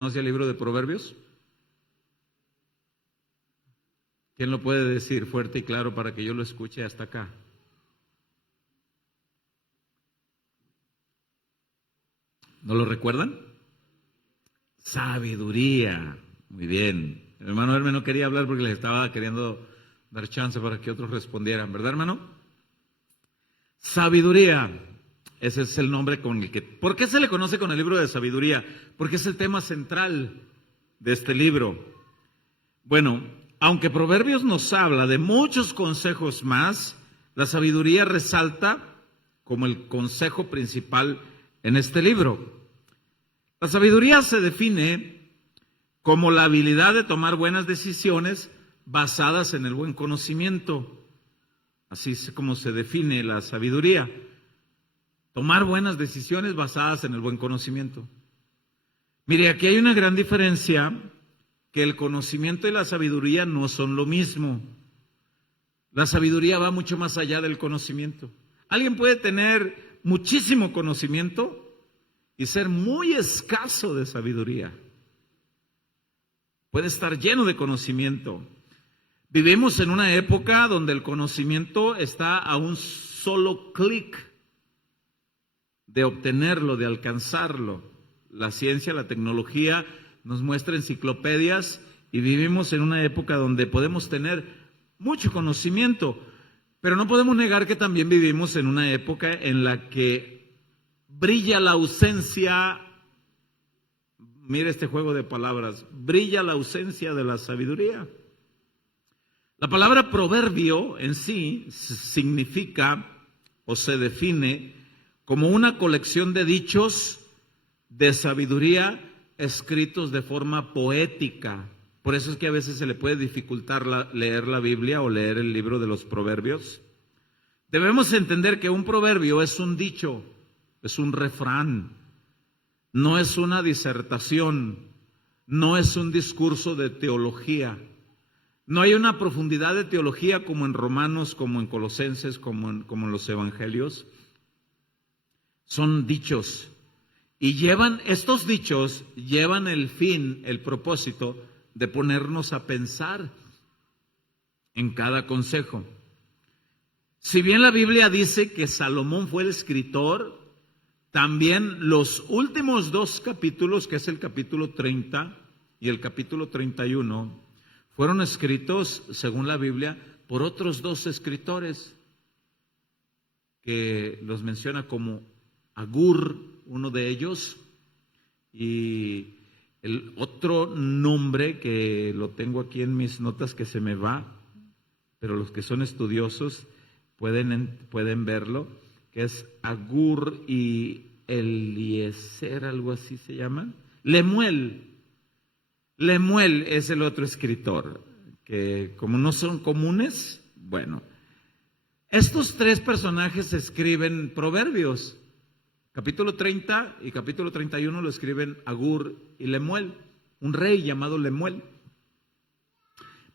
¿Conoce el libro de Proverbios? ¿Quién lo puede decir fuerte y claro para que yo lo escuche hasta acá? ¿No lo recuerdan? Sabiduría. Muy bien. El hermano Hermes no quería hablar porque les estaba queriendo dar chance para que otros respondieran, ¿verdad, hermano? Sabiduría. Ese es el nombre con el que... ¿Por qué se le conoce con el libro de sabiduría? Porque es el tema central de este libro. Bueno, aunque Proverbios nos habla de muchos consejos más, la sabiduría resalta como el consejo principal en este libro. La sabiduría se define como la habilidad de tomar buenas decisiones basadas en el buen conocimiento. Así es como se define la sabiduría. Tomar buenas decisiones basadas en el buen conocimiento. Mire, aquí hay una gran diferencia, que el conocimiento y la sabiduría no son lo mismo. La sabiduría va mucho más allá del conocimiento. Alguien puede tener muchísimo conocimiento y ser muy escaso de sabiduría. Puede estar lleno de conocimiento. Vivimos en una época donde el conocimiento está a un solo clic de obtenerlo, de alcanzarlo. La ciencia, la tecnología nos muestra enciclopedias y vivimos en una época donde podemos tener mucho conocimiento, pero no podemos negar que también vivimos en una época en la que brilla la ausencia, mire este juego de palabras, brilla la ausencia de la sabiduría. La palabra proverbio en sí significa o se define como una colección de dichos de sabiduría escritos de forma poética. Por eso es que a veces se le puede dificultar leer la Biblia o leer el libro de los Proverbios. Debemos entender que un proverbio es un dicho, es un refrán, no es una disertación, no es un discurso de teología. No hay una profundidad de teología como en Romanos, como en Colosenses, como en los Evangelios. Son dichos. Y estos dichos llevan el fin, el propósito de ponernos a pensar en cada consejo. Si bien la Biblia dice que Salomón fue el escritor, también los últimos dos capítulos, que es el capítulo 30 y el capítulo 31, fueron escritos, según la Biblia, por otros dos escritores, que los menciona como Agur, uno de ellos, y el otro nombre que lo tengo aquí en mis notas que se me va, pero los que son estudiosos pueden verlo, que es Agur y Eliezer, algo así se llama. Lemuel es el otro escritor, que como no son comunes, bueno, estos tres personajes escriben Proverbios. Capítulo 30 y capítulo 31 lo escriben Agur y Lemuel, un rey llamado Lemuel.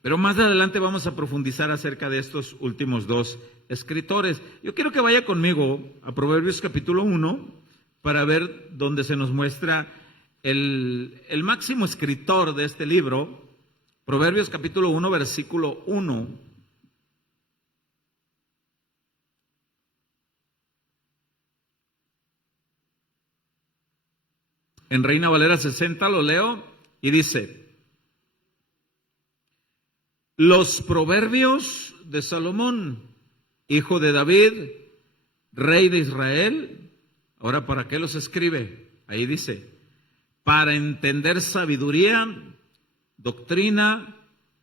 Pero más adelante vamos a profundizar acerca de estos últimos dos escritores. Yo quiero que vaya conmigo a Proverbios capítulo 1 para ver donde se nos muestra el máximo escritor de este libro. Proverbios capítulo 1, versículo 1. En Reina Valera 60 lo leo y dice: los proverbios de Salomón, hijo de David, rey de Israel. Ahora, ¿para qué los escribe? Ahí dice: para entender sabiduría, doctrina,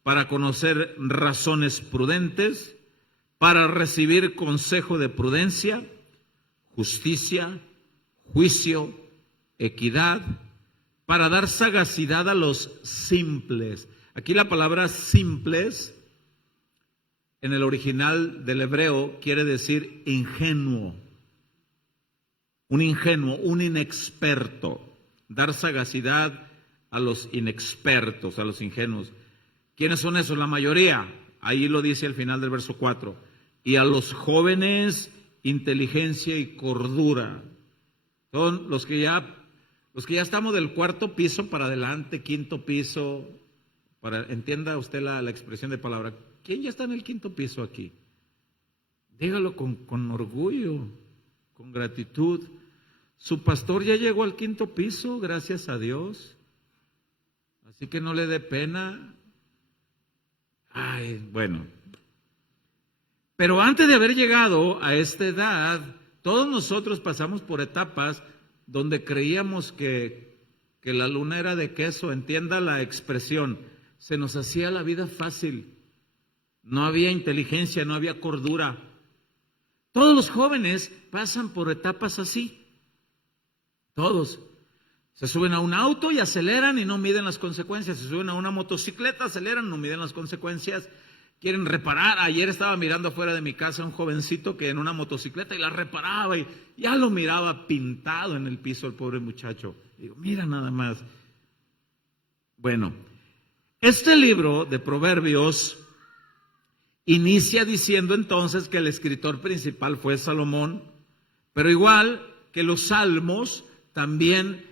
para conocer razones prudentes, para recibir consejo de prudencia, justicia, juicio, equidad, para dar sagacidad a los simples. Aquí la palabra simples en el original del hebreo quiere decir ingenuo. Un ingenuo, un inexperto. Dar sagacidad a los inexpertos, a los ingenuos. ¿Quiénes son esos? La mayoría. Ahí lo dice al final del verso 4. Y a los jóvenes, inteligencia y cordura. Son los que ya Los que ya estamos del cuarto piso para adelante, quinto piso, entienda usted la expresión de palabra. ¿Quién ya está en el quinto piso aquí? Dígalo con orgullo, con gratitud. Su pastor ya llegó al quinto piso, gracias a Dios. Así que no le dé pena. Ay, bueno. Pero antes de haber llegado a esta edad, todos nosotros pasamos por etapas donde creíamos que la luna era de queso, entienda la expresión, se nos hacía la vida fácil, no había inteligencia, no había cordura. Todos los jóvenes pasan por etapas así, todos. Se suben a un auto y aceleran y no miden las consecuencias, se suben a una motocicleta, aceleran, no miden las consecuencias. Quieren reparar. Ayer estaba mirando afuera de mi casa un jovencito que en una motocicleta y la reparaba y ya lo miraba pintado en el piso el pobre muchacho. Digo, mira nada más. Bueno, este libro de Proverbios inicia diciendo entonces que el escritor principal fue Salomón, pero igual que los salmos también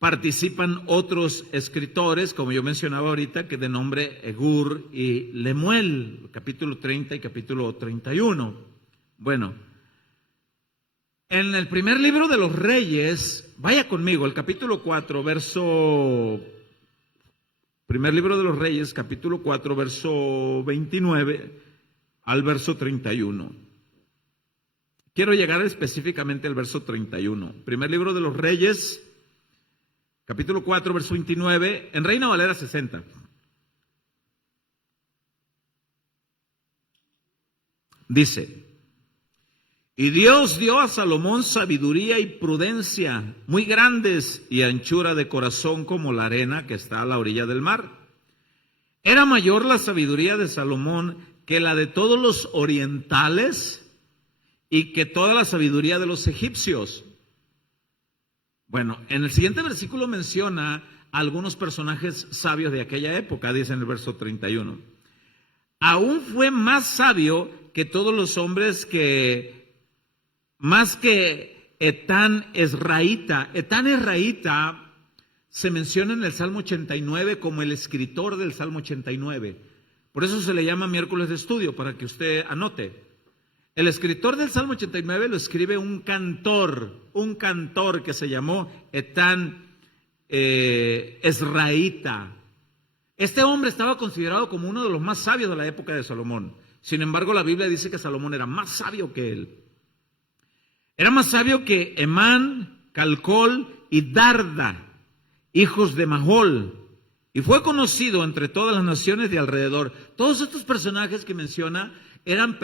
participan otros escritores, como yo mencionaba ahorita, que de nombre Egur y Lemuel, capítulo 30 y capítulo 31. Bueno, en el primer libro de los Reyes, vaya conmigo, el capítulo 4, primer libro de los Reyes, capítulo 4, verso 29 al verso 31. Quiero llegar específicamente al verso 31. Primer libro de los Reyes, capítulo 4, verso 29, en Reina Valera 60. Dice, y Dios dio a Salomón sabiduría y prudencia muy grandes y anchura de corazón como la arena que está a la orilla del mar. Era mayor la sabiduría de Salomón que la de todos los orientales y que toda la sabiduría de los egipcios. Bueno, en el siguiente versículo menciona a algunos personajes sabios de aquella época, dice en el verso 31. Aún fue más sabio que todos los hombres más que Etán Ezraíta. Etán Ezraíta se menciona en el Salmo 89 como el escritor del Salmo 89. Por eso se le llama miércoles de estudio, para que usted anote. El escritor del Salmo 89 lo escribe un cantor que se llamó Etán Ezraíta. Este hombre estaba considerado como uno de los más sabios de la época de Salomón. Sin embargo, la Biblia dice que Salomón era más sabio que él. Era más sabio que Emán, Calcol y Darda, hijos de Mahol. Y fue conocido entre todas las naciones de alrededor. Todos estos personajes que menciona eran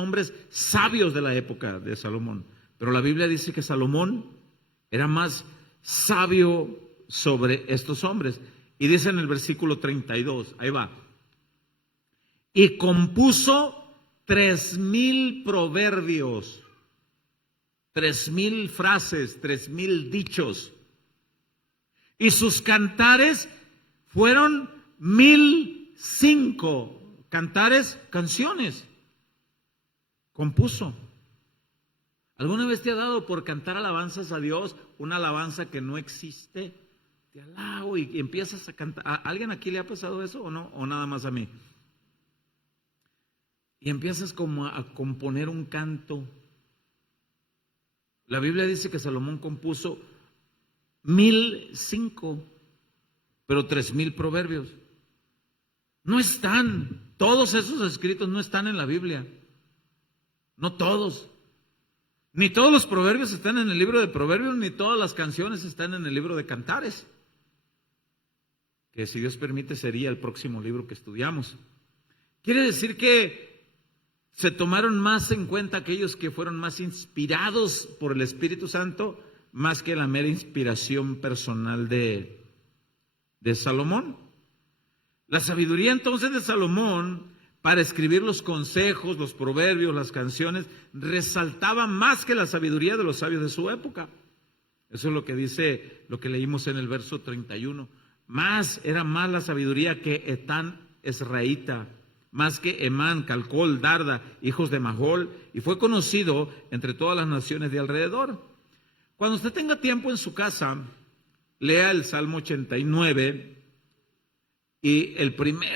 hombres sabios de la época de Salomón. Pero la Biblia dice que Salomón era más sabio sobre estos hombres. Y dice en el versículo 32, ahí va. Y compuso 3,000 proverbios, 3,000 frases, 3,000 dichos. Y sus cantares fueron 1,005 cantares, canciones. Compuso. ¿Alguna vez te ha dado por cantar alabanzas a Dios, una alabanza que no existe? Te alabo y empiezas a cantar. ¿A alguien aquí le ha pasado eso o no? ¿O nada más a mí? Y empiezas como a componer un canto. La Biblia dice que Salomón compuso 1,005, pero 3,000 proverbios. No están, todos esos escritos no están en la Biblia. No todos. Ni todos los proverbios están en el libro de Proverbios, ni todas las canciones están en el libro de Cantares, que si Dios permite sería el próximo libro que estudiamos. Quiere decir que se tomaron más en cuenta aquellos que fueron más inspirados por el Espíritu Santo, más que la mera inspiración personal de Salomón. La sabiduría entonces de Salomón para escribir los consejos, los proverbios, las canciones, resaltaba más que la sabiduría de los sabios de su época. Eso es lo que dice, lo que leímos en el verso 31. Era más la sabiduría que Etán Ezraíta, más que Emán, Calcol, Darda, hijos de Mahol, y fue conocido entre todas las naciones de alrededor. Cuando usted tenga tiempo en su casa, lea el Salmo 89 y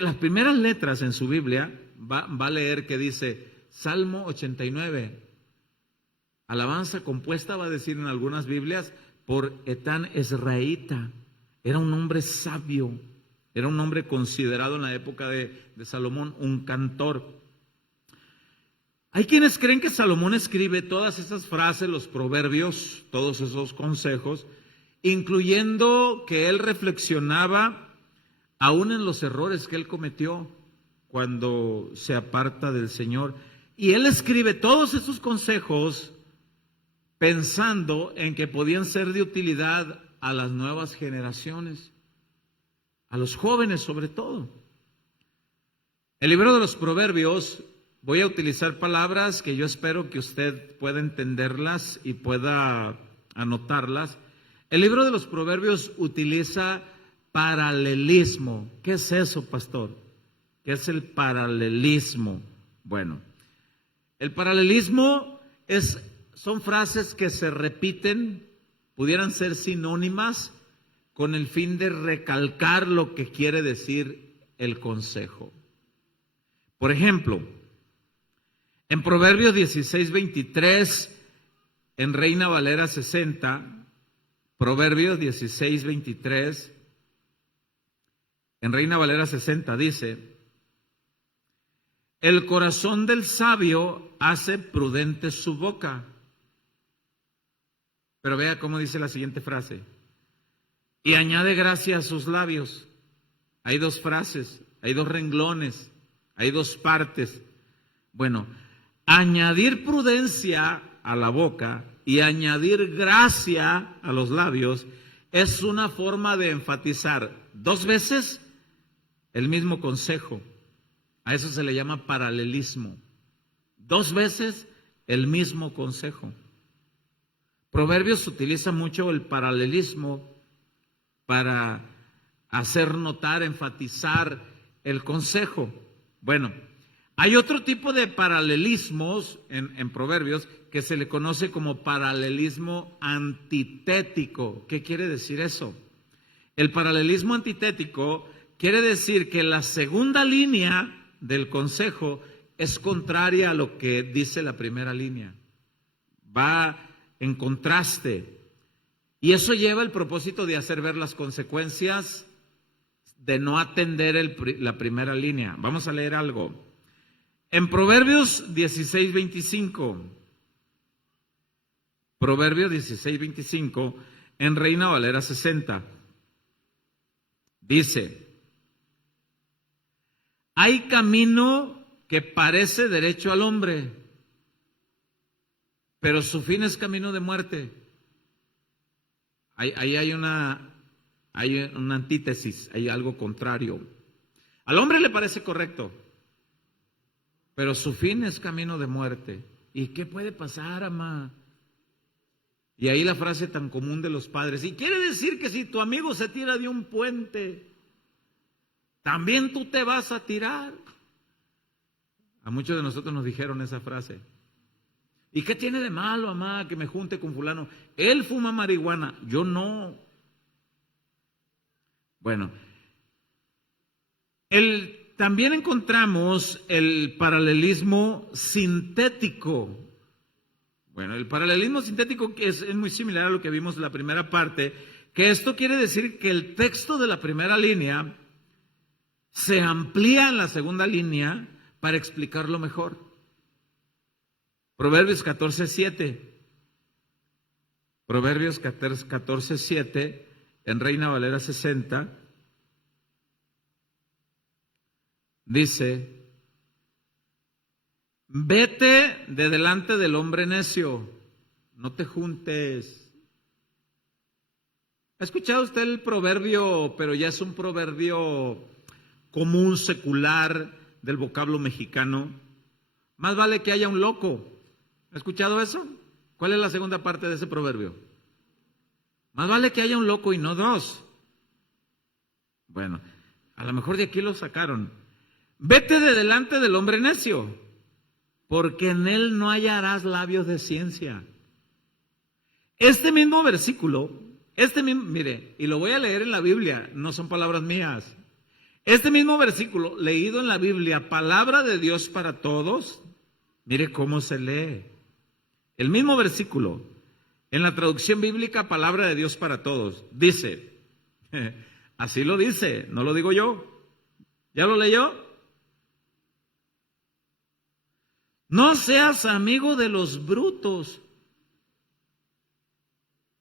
las primeras letras en su Biblia va a leer que dice Salmo 89. Alabanza compuesta, va a decir en algunas Biblias, por Etán Ezraíta. Era un hombre sabio, era un hombre considerado en la época de Salomón un cantor. Hay quienes creen que Salomón escribe todas esas frases, los proverbios, todos esos consejos, incluyendo que él reflexionaba aún en los errores que él cometió cuando se aparta del Señor. Y él escribe todos esos consejos pensando en que podían ser de utilidad a las nuevas generaciones, a los jóvenes sobre todo. El libro de los Proverbios, voy a utilizar palabras que yo espero que usted pueda entenderlas y pueda anotarlas. El libro de los Proverbios utiliza paralelismo. ¿Qué es eso, pastor? ¿Qué es el paralelismo? Bueno, el paralelismo son frases que se repiten, pudieran ser sinónimas, con el fin de recalcar lo que quiere decir el consejo. Por ejemplo, en Proverbios 16:23, en Reina Valera 60, Proverbios 16:23, en Reina Valera 60 dice: el corazón del sabio hace prudente su boca. Pero vea cómo dice la siguiente frase: y añade gracia a sus labios. Hay dos frases, hay dos renglones, hay dos partes. Bueno, añadir prudencia a la boca y añadir gracia a los labios es una forma de enfatizar dos veces el mismo consejo. A eso se le llama paralelismo. Dos veces el mismo consejo. Proverbios utiliza mucho el paralelismo para hacer notar, enfatizar el consejo. Bueno, hay otro tipo de paralelismos en Proverbios que se le conoce como paralelismo antitético. ¿Qué quiere decir eso? El paralelismo antitético quiere decir que la segunda línea del consejo es contraria a lo que dice la primera línea. Va en contraste. Y eso lleva el propósito de hacer ver las consecuencias de no atender la primera línea. Vamos a leer algo. En Proverbios 16:25, Proverbios 16:25, en Reina Valera 60, dice: hay camino que parece derecho al hombre, pero su fin es camino de muerte. Ahí hay una antítesis, hay algo contrario. Al hombre le parece correcto, pero su fin es camino de muerte. ¿Y qué puede pasar, amá? Y ahí la frase tan común de los padres: y quiere decir que si tu amigo se tira de un puente, también tú te vas a tirar. A muchos de nosotros nos dijeron esa frase. ¿Y qué tiene de malo, amá, que me junte con fulano? Él fuma marihuana, yo no. Bueno, también encontramos el paralelismo sintético. Bueno, el paralelismo sintético es muy similar a lo que vimos en la primera parte, que esto quiere decir que el texto de la primera línea se amplía en la segunda línea para explicarlo mejor. Proverbios 14:7. Proverbios 14:7, en Reina Valera 60, dice: vete de delante del hombre necio, no te juntes. ¿Ha escuchado usted el proverbio, pero ya es un proverbio común, secular, del vocablo mexicano? Más vale que haya un loco. ¿Ha escuchado eso? ¿Cuál es la segunda parte de ese proverbio? Más vale que haya un loco y no dos. Bueno, a lo mejor de aquí lo sacaron. Vete de delante del hombre necio, porque en él no hallarás labios de ciencia. Este mismo versículo Este mismo, mire, y lo voy a leer en la Biblia, no son palabras mías. Este mismo versículo, leído en la Biblia, palabra de Dios para todos, mire cómo se lee. El mismo versículo, en la traducción bíblica, palabra de Dios para todos, dice, así lo dice, no lo digo yo. ¿Ya lo leyó? No seas amigo de los brutos.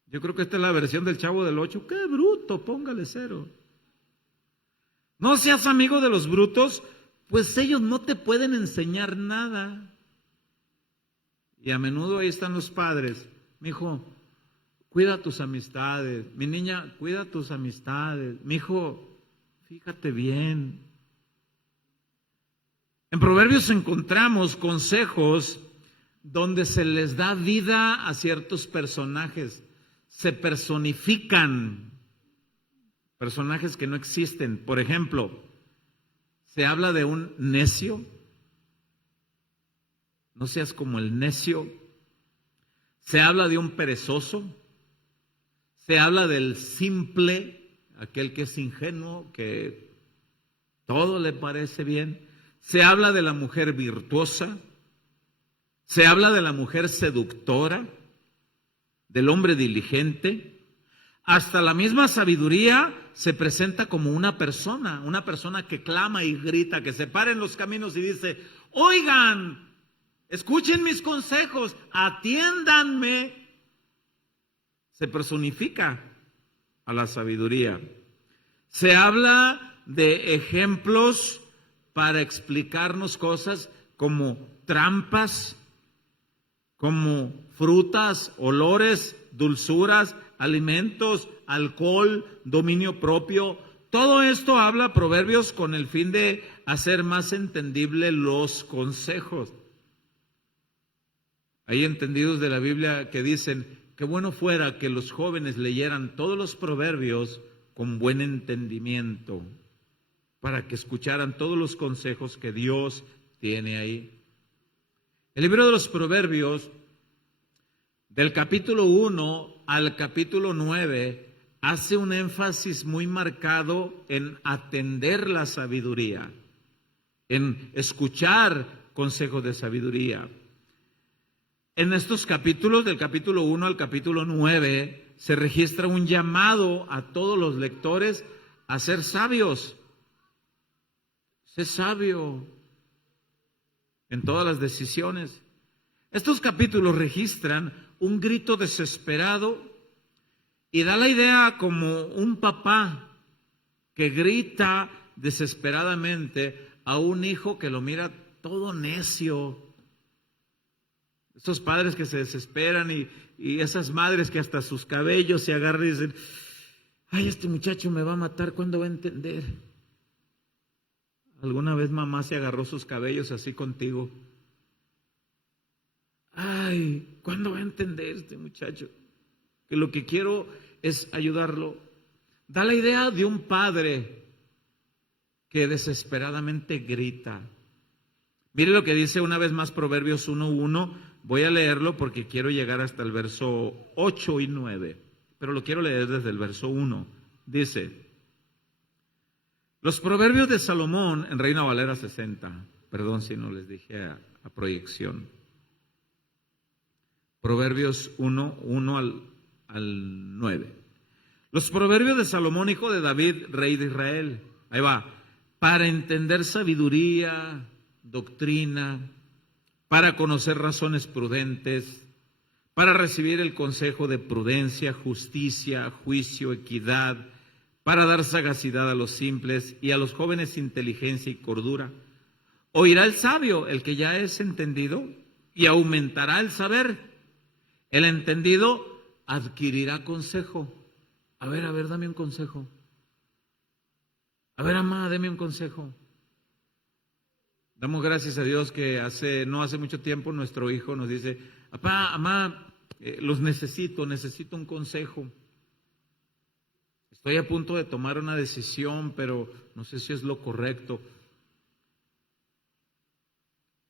Yo creo que esta es la versión del Chavo del Ocho. ¡Qué bruto! Póngale 0. No seas amigo de los brutos, pues ellos no te pueden enseñar nada. Y a menudo ahí están los padres. Mi hijo, cuida tus amistades. Mi niña, cuida tus amistades. Mi hijo, fíjate bien. En Proverbios encontramos consejos donde se les da vida a ciertos personajes. Se personifican personajes que no existen. Por ejemplo, se habla de un necio. No seas como el necio. Se habla de un perezoso. Se habla del simple, aquel que es ingenuo, que todo le parece bien. Se habla de la mujer virtuosa. Se habla de la mujer seductora, del hombre diligente. Hasta la misma sabiduría se presenta como una persona que clama y grita, que se para en los caminos y dice, oigan, escuchen mis consejos, atiéndanme. Se personifica a la sabiduría. Se habla de ejemplos para explicarnos cosas como trampas, como frutas, olores, dulzuras, alimentos, alcohol, dominio propio. Todo esto habla Proverbios con el fin de hacer más entendible los consejos. Hay entendidos de la Biblia que dicen que bueno fuera que los jóvenes leyeran todos los proverbios con buen entendimiento, para que escucharan todos los consejos que Dios tiene ahí. El libro de los Proverbios, del capítulo 1 al capítulo 9, hace un énfasis muy marcado en atender la sabiduría, en escuchar consejos de sabiduría. En estos capítulos, del capítulo 1 al capítulo 9, se registra un llamado a todos los lectores a ser sabios. Sé sabio en todas las decisiones. Estos capítulos registran un grito desesperado y da la idea como un papá que grita desesperadamente a un hijo que lo mira todo necio. Estos padres que se desesperan y esas madres que hasta sus cabellos se agarran y dicen, ay, este muchacho me va a matar, ¿cuándo va a entender? ¿Alguna vez mamá se agarró sus cabellos así contigo? Ay, ¿cuándo va a entender este muchacho? Que lo que quiero es ayudarlo. Da la idea de un padre que desesperadamente grita. Mire lo que dice una vez más Proverbios 1:1. Voy a leerlo porque quiero llegar hasta el verso 8 y 9, pero lo quiero leer desde el verso 1. Dice, los proverbios de Salomón en Reina Valera 60, perdón si no les dije a proyección. Proverbios 1 al 9. Los proverbios de Salomón, hijo de David, rey de Israel. Ahí va. Para entender sabiduría, doctrina, para conocer razones prudentes, para recibir el consejo de prudencia, justicia, juicio, equidad, para dar sagacidad a los simples y a los jóvenes inteligencia y cordura. Oirá el sabio, el que ya es entendido, y aumentará el saber. El entendido adquirirá consejo. A ver, dame un consejo. A ver, mamá, dame un consejo. Damos gracias a Dios que no hace mucho tiempo nuestro hijo nos dice, papá, mamá, los necesito un consejo. Estoy a punto de tomar una decisión, pero no sé si es lo correcto.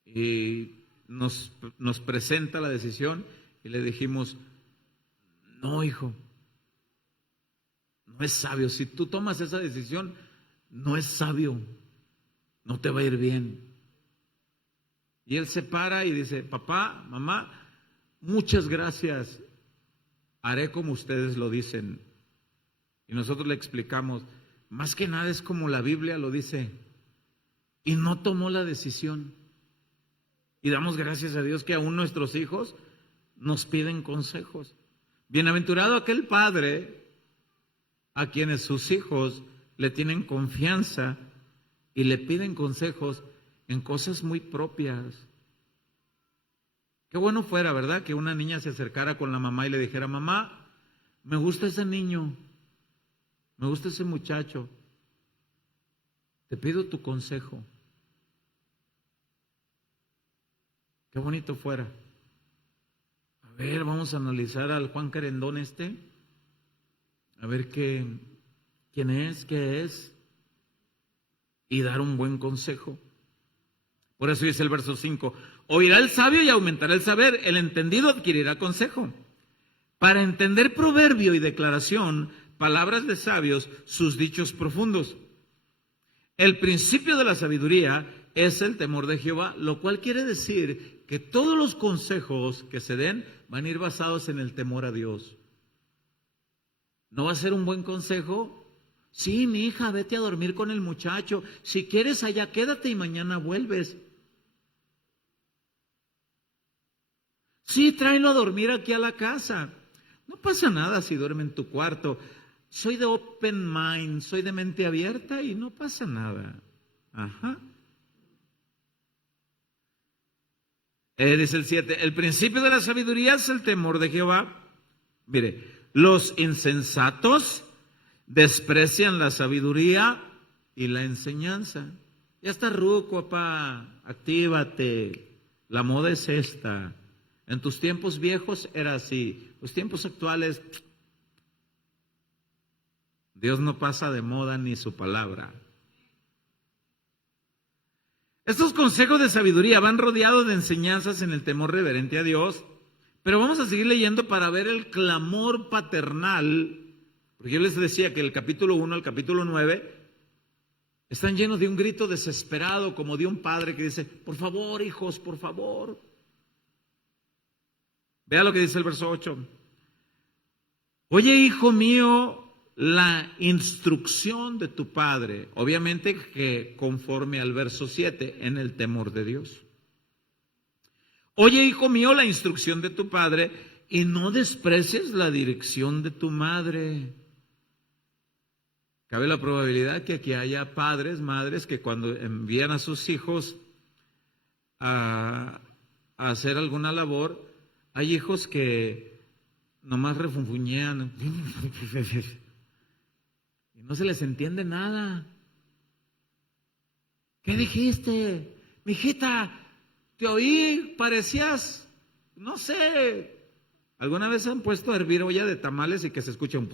Y nos presenta la decisión y le dijimos, no, hijo, no es sabio. Si tú tomas esa decisión, no es sabio, no te va a ir bien. Y él se para y dice, papá, mamá, muchas gracias, haré como ustedes lo dicen. Y nosotros le explicamos, más que nada es como la Biblia lo dice, y no tomó la decisión. Y damos gracias a Dios que aún nuestros hijos nos piden consejos. Bienaventurado aquel padre a quienes sus hijos le tienen confianza y le piden consejos en cosas muy propias. Qué bueno fuera, ¿verdad? Que una niña se acercara con la mamá y le dijera, mamá, me gusta ese niño, me gusta ese muchacho, te pido tu consejo. Qué bonito fuera. A ver, vamos a analizar al Juan Querendón a ver quién es, qué es, y dar un buen consejo. Por eso dice el verso 5, oirá el sabio y aumentará el saber, el entendido adquirirá consejo. Para entender proverbio y declaración, palabras de sabios, sus dichos profundos. El principio de la sabiduría es el temor de Jehová, lo cual quiere decir que todos los consejos que se den van a ir basados en el temor a Dios. ¿No va a ser un buen consejo? Sí, mi hija, vete a dormir con el muchacho. Si quieres allá, quédate y mañana vuelves. Sí, tráelo a dormir aquí a la casa. No pasa nada si duerme en tu cuarto. Soy de open mind, soy de mente abierta y no pasa nada. Ajá. Dice el 7, el principio de la sabiduría es el temor de Jehová. Mire, los insensatos desprecian la sabiduría y la enseñanza. Ya está ruco, papá, actívate. La moda es esta. En tus tiempos viejos era así. Los tiempos actuales, Dios no pasa de moda ni su palabra. Estos consejos de sabiduría van rodeados de enseñanzas en el temor reverente a Dios, pero vamos a seguir leyendo para ver el clamor paternal, porque yo les decía que el capítulo 1 al capítulo 9 están llenos de un grito desesperado, como de un padre que dice, por favor, hijos, por favor. Vea lo que dice el verso 8. Oye, hijo mío, la instrucción de tu padre, obviamente que conforme al verso 7, en el temor de Dios. Oye, hijo mío, la instrucción de tu padre y no desprecies la dirección de tu madre. Cabe la probabilidad que aquí haya padres, madres, que cuando envían a sus hijos a hacer alguna labor, hay hijos que nomás refunfuñean y no se les entiende nada. ¿Qué dijiste? Mijita, te oí, parecías, no sé. ¿Alguna vez han puesto a hervir olla de tamales y que se escucha un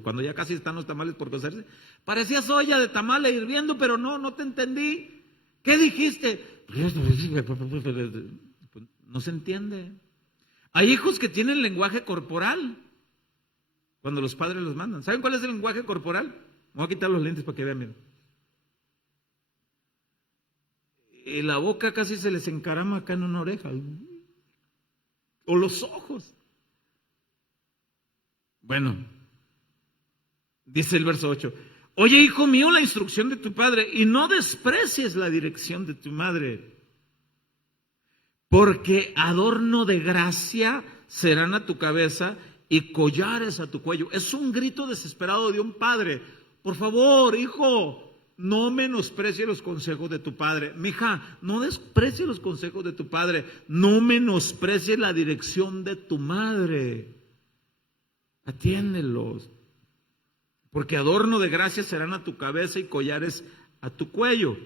cuando ya casi están los tamales por cocerse? Parecías olla de tamales hirviendo, pero no te entendí. ¿Qué dijiste? No se entiende. Hay hijos que tienen lenguaje corporal cuando los padres los mandan. ¿Saben cuál es el lenguaje corporal? Me voy a quitar los lentes para que vean bien. Y la boca casi se les encarama acá en una oreja. O los ojos. Bueno, dice el verso 8. Oye, hijo mío, la instrucción de tu padre y no desprecies la dirección de tu madre. Porque adorno de gracia serán a tu cabeza y collares a tu cuello. Es un grito desesperado de un padre. Por favor, hijo, no menosprecie los consejos de tu padre. Mija, no desprecie los consejos de tu padre. No menosprecie la dirección de tu madre. Atiéndelos. Porque adorno de gracia serán a tu cabeza y collares a tu cuello.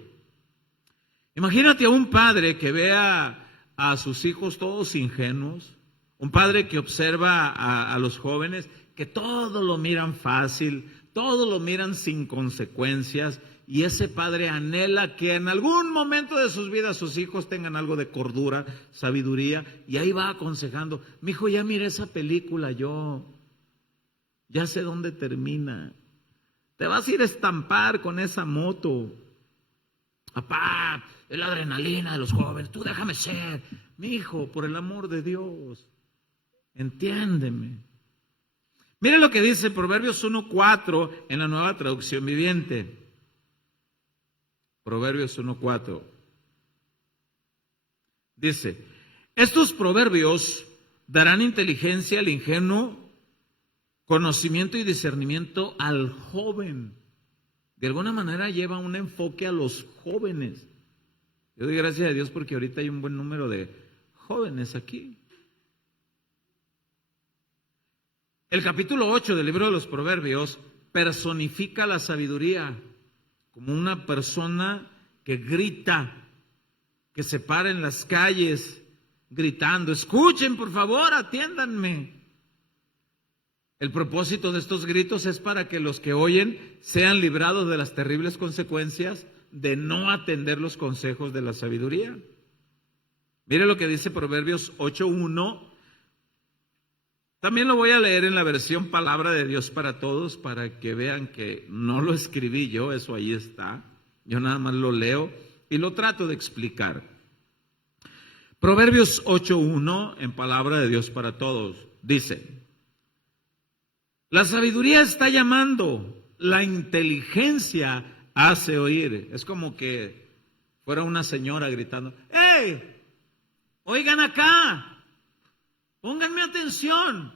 Imagínate a un padre que vea a sus hijos todos ingenuos, un padre que observa a los jóvenes que todo lo miran fácil, todo lo miran sin consecuencias, y ese padre anhela que en algún momento de sus vidas sus hijos tengan algo de cordura, sabiduría, y ahí va aconsejando, mi hijo, ya miré esa película yo, Ya sé dónde termina. Te vas a ir a estampar con esa moto. Papá, es la adrenalina de los jóvenes. Tú déjame ser. Mi hijo, por el amor de Dios, entiéndeme. Mire lo que dice Proverbios 1:4 en la Nueva Traducción Viviente. Proverbios 1:4. Dice, estos proverbios darán inteligencia al ingenuo, conocimiento y discernimiento al joven. De alguna manera lleva un enfoque a los jóvenes. Yo doy gracias a Dios porque ahorita hay un buen número de jóvenes aquí. El capítulo 8 del libro de los Proverbios personifica la sabiduría como una persona que grita, que se para en las calles gritando, escuchen por favor, atiéndanme. El propósito de estos gritos es para que los que oyen sean librados de las terribles consecuencias de no atender los consejos de la sabiduría. Mire lo que dice Proverbios 8:1. También lo voy a leer en la versión Palabra de Dios para Todos para que vean que no lo escribí yo, eso ahí está. Yo nada más lo leo y lo trato de explicar. Proverbios 8:1 en Palabra de Dios para Todos dice: la sabiduría está llamando, la inteligencia hace oír. Es como que fuera una señora gritando, ¡hey! Oigan acá, pónganme atención.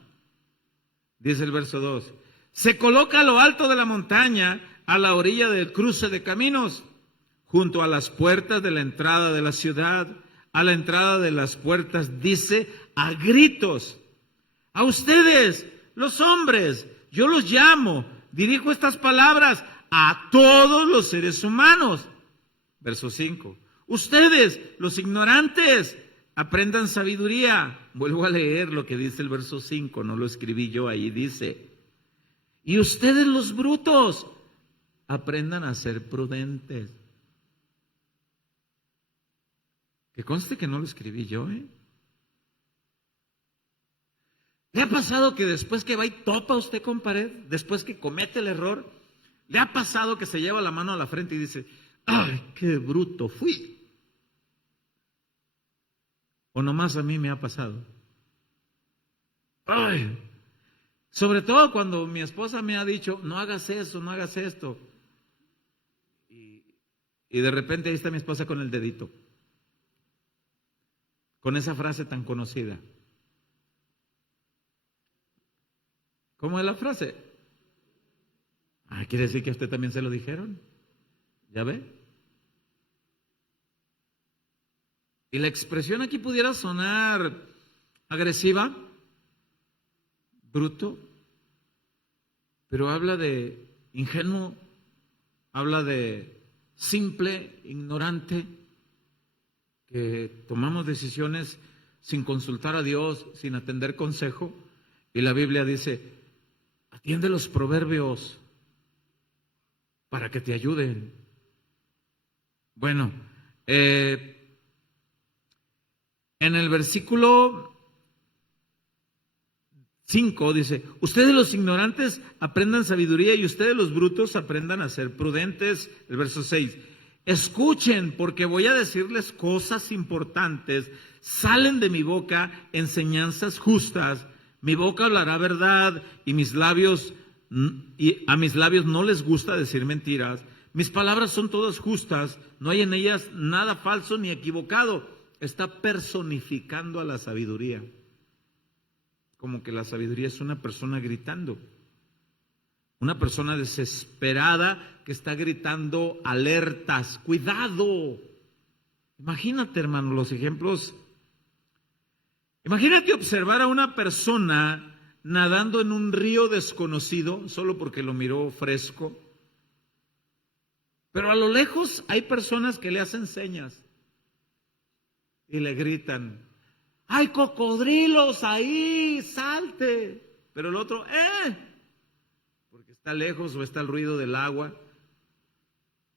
Dice el verso 2, se coloca a lo alto de la montaña, a la orilla del cruce de caminos, junto a las puertas de la entrada de la ciudad, a la entrada de las puertas, dice a gritos, a ustedes, los hombres, yo los llamo, dirijo estas palabras a todos los seres humanos. Verso 5. Ustedes, los ignorantes, aprendan sabiduría. Vuelvo a leer lo que dice el verso 5, no lo escribí yo, ahí dice. Y ustedes, los brutos, aprendan a ser prudentes. Que conste que no lo escribí yo, ¿Le ha pasado que después que va y topa usted con pared, después que comete el error, le ha pasado que se lleva la mano a la frente y dice, ¡ay, qué bruto fui! O nomás a mí me ha pasado. ¡Ay! Sobre todo cuando mi esposa me ha dicho, no hagas eso, no hagas esto. Y de repente ahí está mi esposa con el dedito. Con esa frase tan conocida. ¿Cómo es la frase? ¿Quiere decir que a usted también se lo dijeron? ¿Ya ve? Y la expresión aquí pudiera sonar agresiva, bruto, pero habla de ingenuo, habla de simple, ignorante, que tomamos decisiones sin consultar a Dios, sin atender consejo. Y la Biblia dice, atiende los proverbios para que te ayuden. Bueno, en el versículo 5 dice, ustedes los ignorantes aprendan sabiduría y ustedes los brutos aprendan a ser prudentes. El verso 6, escuchen porque voy a decirles cosas importantes, salen de mi boca enseñanzas justas. Mi boca hablará verdad y a mis labios no les gusta decir mentiras. Mis palabras son todas justas, no hay en ellas nada falso ni equivocado. Está personificando a la sabiduría. Como que la sabiduría es una persona gritando. Una persona desesperada que está gritando alertas. ¡Cuidado! Imagínate, hermano, los ejemplos. Imagínate observar a una persona nadando en un río desconocido solo porque lo miró fresco. Pero a lo lejos hay personas que le hacen señas y le gritan, ¡hay cocodrilos ahí! ¡Salte! Pero el otro, porque está lejos o está el ruido del agua.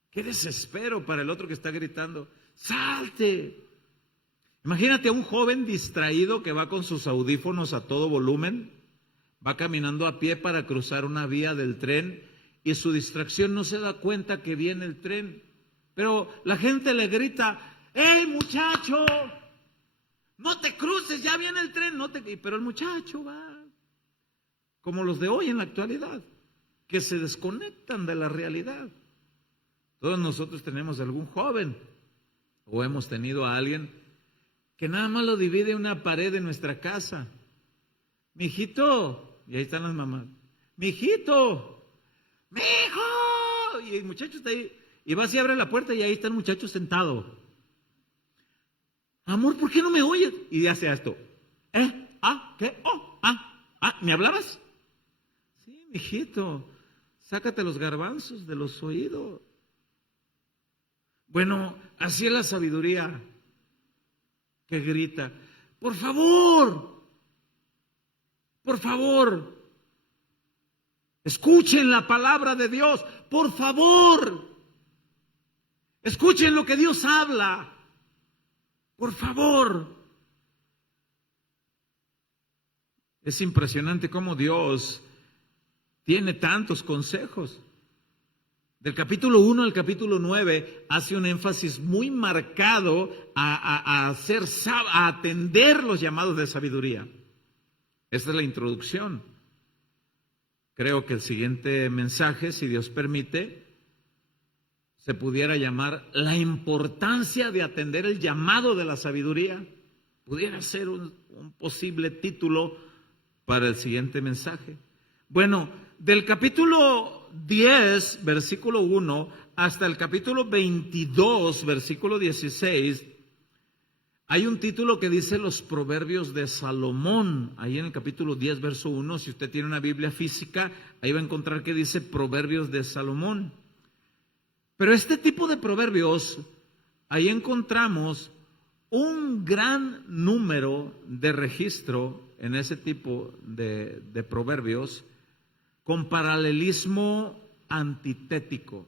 ¡Qué desespero para el otro que está gritando! ¡Salte! Imagínate a un joven distraído que va con sus audífonos a todo volumen, va caminando a pie para cruzar una vía del tren y su distracción no se da cuenta que viene el tren. Pero la gente le grita: ¡Hey, muchacho! No te cruces, ya viene el tren. Pero el muchacho va como los de hoy en la actualidad, que se desconectan de la realidad. Todos nosotros tenemos algún joven o hemos tenido a alguien que nada más lo divide una pared de nuestra casa. Mijito, y ahí están las mamás. Mijito, mijo, y el muchacho está ahí, y va así, abre la puerta y ahí está el muchacho sentado. Amor, ¿por qué no me oyes? Y hace esto. ¿Qué? ¿Me hablabas? Sí, mijito, sácate los garbanzos de los oídos. Bueno, así es la sabiduría que grita: por favor, escuchen la palabra de Dios, por favor, escuchen lo que Dios habla, por favor. Es impresionante cómo Dios tiene tantos consejos. Del capítulo 1 al capítulo 9 hace un énfasis muy marcado a atender los llamados de sabiduría. Esta es la introducción. Creo que el siguiente mensaje, si Dios permite, se pudiera llamar la importancia de atender el llamado de la sabiduría. Pudiera ser un posible título para el siguiente mensaje. Bueno, del capítulo 10, versículo 1, hasta el capítulo 22, versículo 16, hay un título que dice los proverbios de Salomón. Ahí en el capítulo 10, verso 1, si usted tiene una Biblia física, ahí va a encontrar que dice proverbios de Salomón. Pero este tipo de proverbios, ahí encontramos un gran número de registro en ese tipo de proverbios con paralelismo antitético.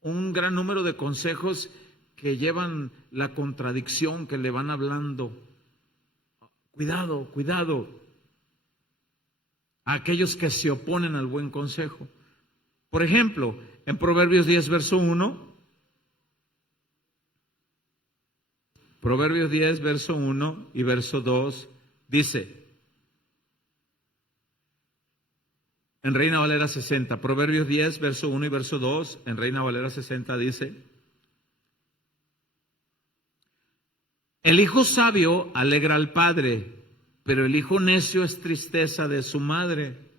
Un gran número de consejos que llevan la contradicción, que le van hablando. Cuidado, cuidado. A aquellos que se oponen al buen consejo. Por ejemplo, en Proverbios 10, verso 1. Proverbios 10, verso 1 y verso 2 dice, en Reina Valera 60, Proverbios 10, verso 1 y verso 2, en Reina Valera 60 dice, el hijo sabio alegra al padre, pero el hijo necio es tristeza de su madre.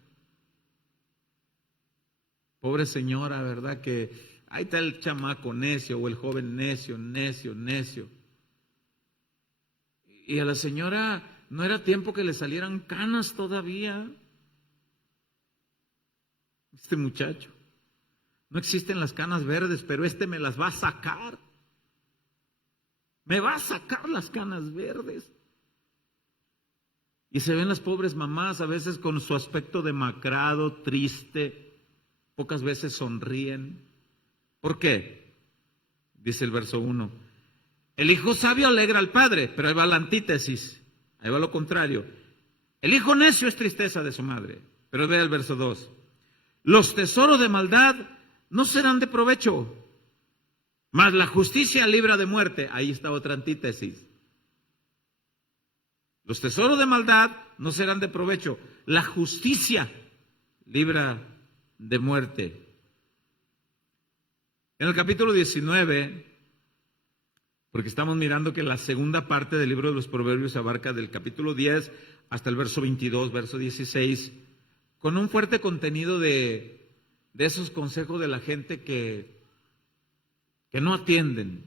Pobre señora, ¿verdad? Que ahí está el chamaco necio o el joven necio. Y a la señora no era tiempo que le salieran canas todavía. Este muchacho, no existen las canas verdes, pero me las va a sacar. Me va a sacar las canas verdes. Y se ven las pobres mamás a veces con su aspecto demacrado, triste, pocas veces sonríen. ¿Por qué? Dice el verso 1. El hijo sabio alegra al padre, pero ahí va la antítesis, ahí va lo contrario. El hijo necio es tristeza de su madre, pero ve el verso 2. Los tesoros de maldad no serán de provecho, mas la justicia libra de muerte. Ahí está otra antítesis. Los tesoros de maldad no serán de provecho, la justicia libra de muerte. En el capítulo 19, porque estamos mirando que la segunda parte del libro de los Proverbios abarca del capítulo 10 hasta el verso 22, verso 16, con un fuerte contenido de esos consejos de la gente que no atienden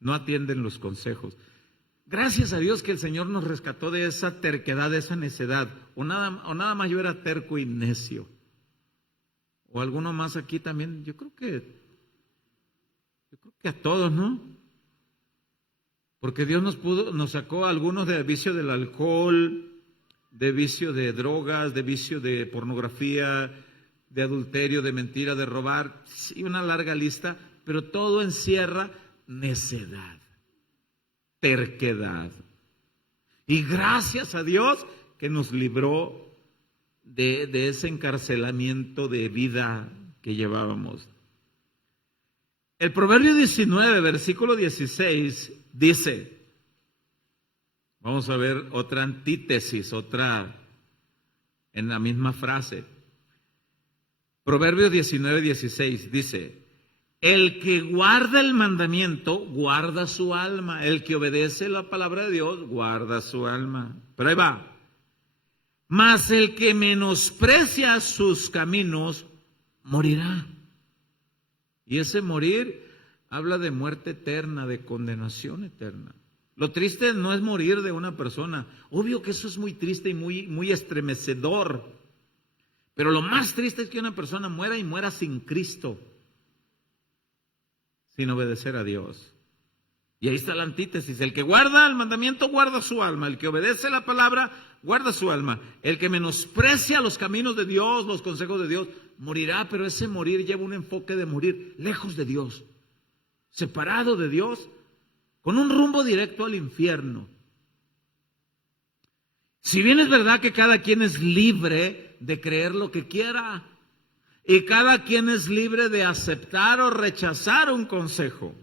los consejos. Gracias a Dios que el Señor nos rescató de esa terquedad, de esa necedad. O nada más yo era terco y necio. O alguno más aquí también. Yo creo que a todos, ¿no? Porque Dios nos sacó a algunos del vicio del alcohol, de vicio de drogas, de vicio de pornografía, de adulterio, de mentira, de robar. Sí, una larga lista, pero todo encierra necedad, terquedad. Y gracias a Dios que nos libró de ese encarcelamiento de vida que llevábamos. El Proverbio 19, versículo 16, dice, vamos a ver otra antítesis, otra en la misma frase. Proverbio 19, 16 dice, el que guarda el mandamiento, guarda su alma. El que obedece la palabra de Dios, guarda su alma. Pero ahí va. Mas el que menosprecia sus caminos, morirá. Y ese morir habla de muerte eterna, de condenación eterna. Lo triste no es morir de una persona. Obvio que eso es muy triste y muy estremecedor. Pero lo más triste es que una persona muera y muera sin Cristo, sin obedecer a Dios. Y ahí está la antítesis. El que guarda el mandamiento, guarda su alma. El que obedece la palabra, guarda su alma. El que menosprecia los caminos de Dios, los consejos de Dios, morirá. Pero ese morir lleva un enfoque de morir lejos de Dios, separado de Dios, con un rumbo directo al infierno. Si bien es verdad que cada quien es libre de creer lo que quiera, y cada quien es libre de aceptar o rechazar un consejo,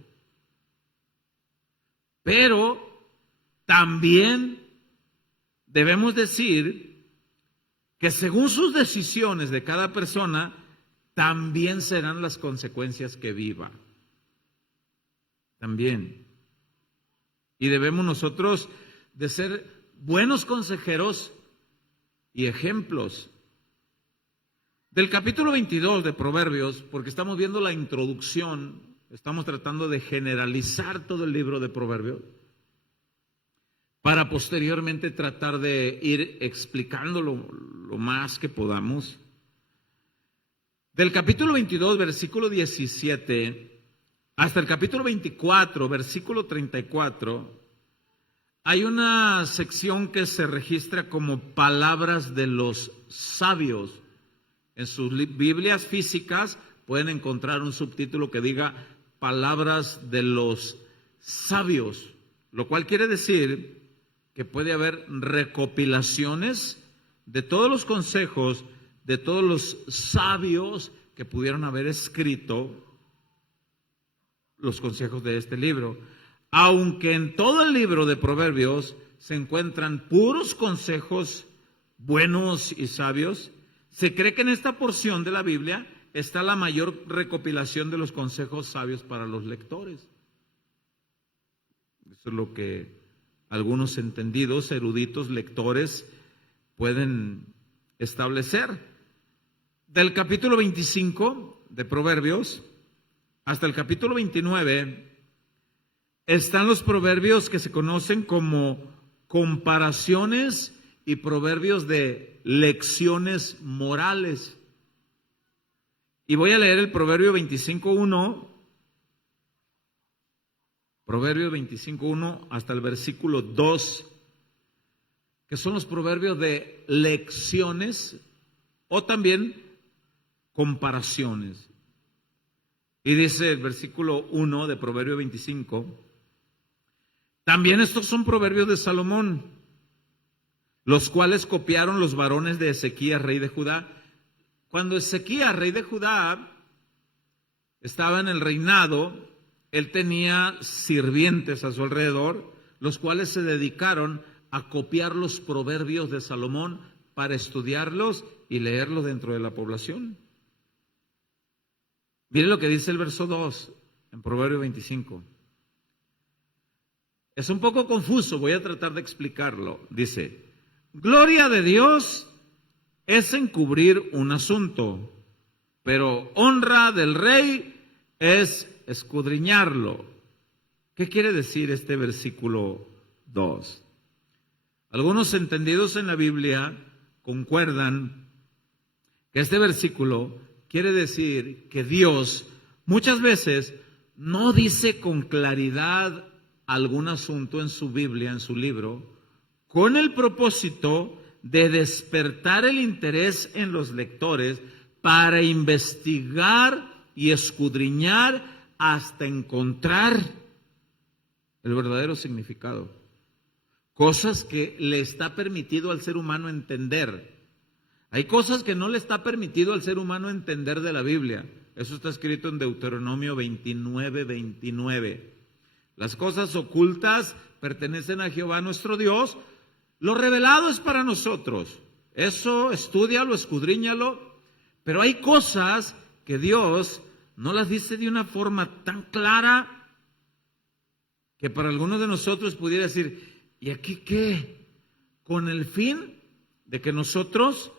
pero también debemos decir que según sus decisiones de cada persona, también serán las consecuencias que viva. También. Y debemos nosotros de ser buenos consejeros y ejemplos. Del capítulo 22 de Proverbios, porque estamos viendo la introducción, estamos tratando de generalizar todo el libro de Proverbios, para posteriormente tratar de ir explicándolo lo más que podamos. Del capítulo 22, versículo 17, hasta el capítulo 24, versículo 34, hay una sección que se registra como palabras de los sabios. En sus Biblias físicas pueden encontrar un subtítulo que diga palabras de los sabios, lo cual quiere decir que puede haber recopilaciones de todos los consejos de todos los sabios que pudieron haber escrito los consejos de este libro. Aunque en todo el libro de Proverbios se encuentran puros consejos buenos y sabios, se cree que en esta porción de la Biblia está la mayor recopilación de los consejos sabios para los lectores. Eso es lo que algunos entendidos, eruditos, lectores pueden establecer. Del capítulo 25 de Proverbios hasta el capítulo 29 están los proverbios que se conocen como comparaciones y proverbios de lecciones morales. Y voy a leer el Proverbio 25:1, Proverbio 25:1 hasta el versículo 2, que son los proverbios de lecciones o también comparaciones. Y dice el versículo 1 de Proverbio 25, también estos son proverbios de Salomón, los cuales copiaron los varones de Ezequías, rey de Judá. Cuando Ezequías, rey de Judá, estaba en el reinado, él tenía sirvientes a su alrededor, los cuales se dedicaron a copiar los proverbios de Salomón para estudiarlos y leerlos dentro de la población. Miren lo que dice el verso 2 en Proverbio 25. Es un poco confuso, voy a tratar de explicarlo. Dice, gloria de Dios es encubrir un asunto, pero honra del rey es escudriñarlo. ¿Qué quiere decir este versículo 2? Algunos entendidos en la Biblia concuerdan que este versículo quiere decir que Dios muchas veces no dice con claridad algún asunto en su Biblia, en su libro, con el propósito de despertar el interés en los lectores para investigar y escudriñar hasta encontrar el verdadero significado. cosas que le está permitido al ser humano entender. Hay cosas que no le está permitido al ser humano entender de la Biblia. Eso está escrito en Deuteronomio 29:29. Las cosas ocultas pertenecen a Jehová nuestro Dios. Lo revelado es para nosotros. Eso, estúdialo, escudriñalo. Pero hay cosas que Dios no las dice de una forma tan clara que para algunos de nosotros pudiera decir, ¿y aquí qué? Con el fin de que nosotros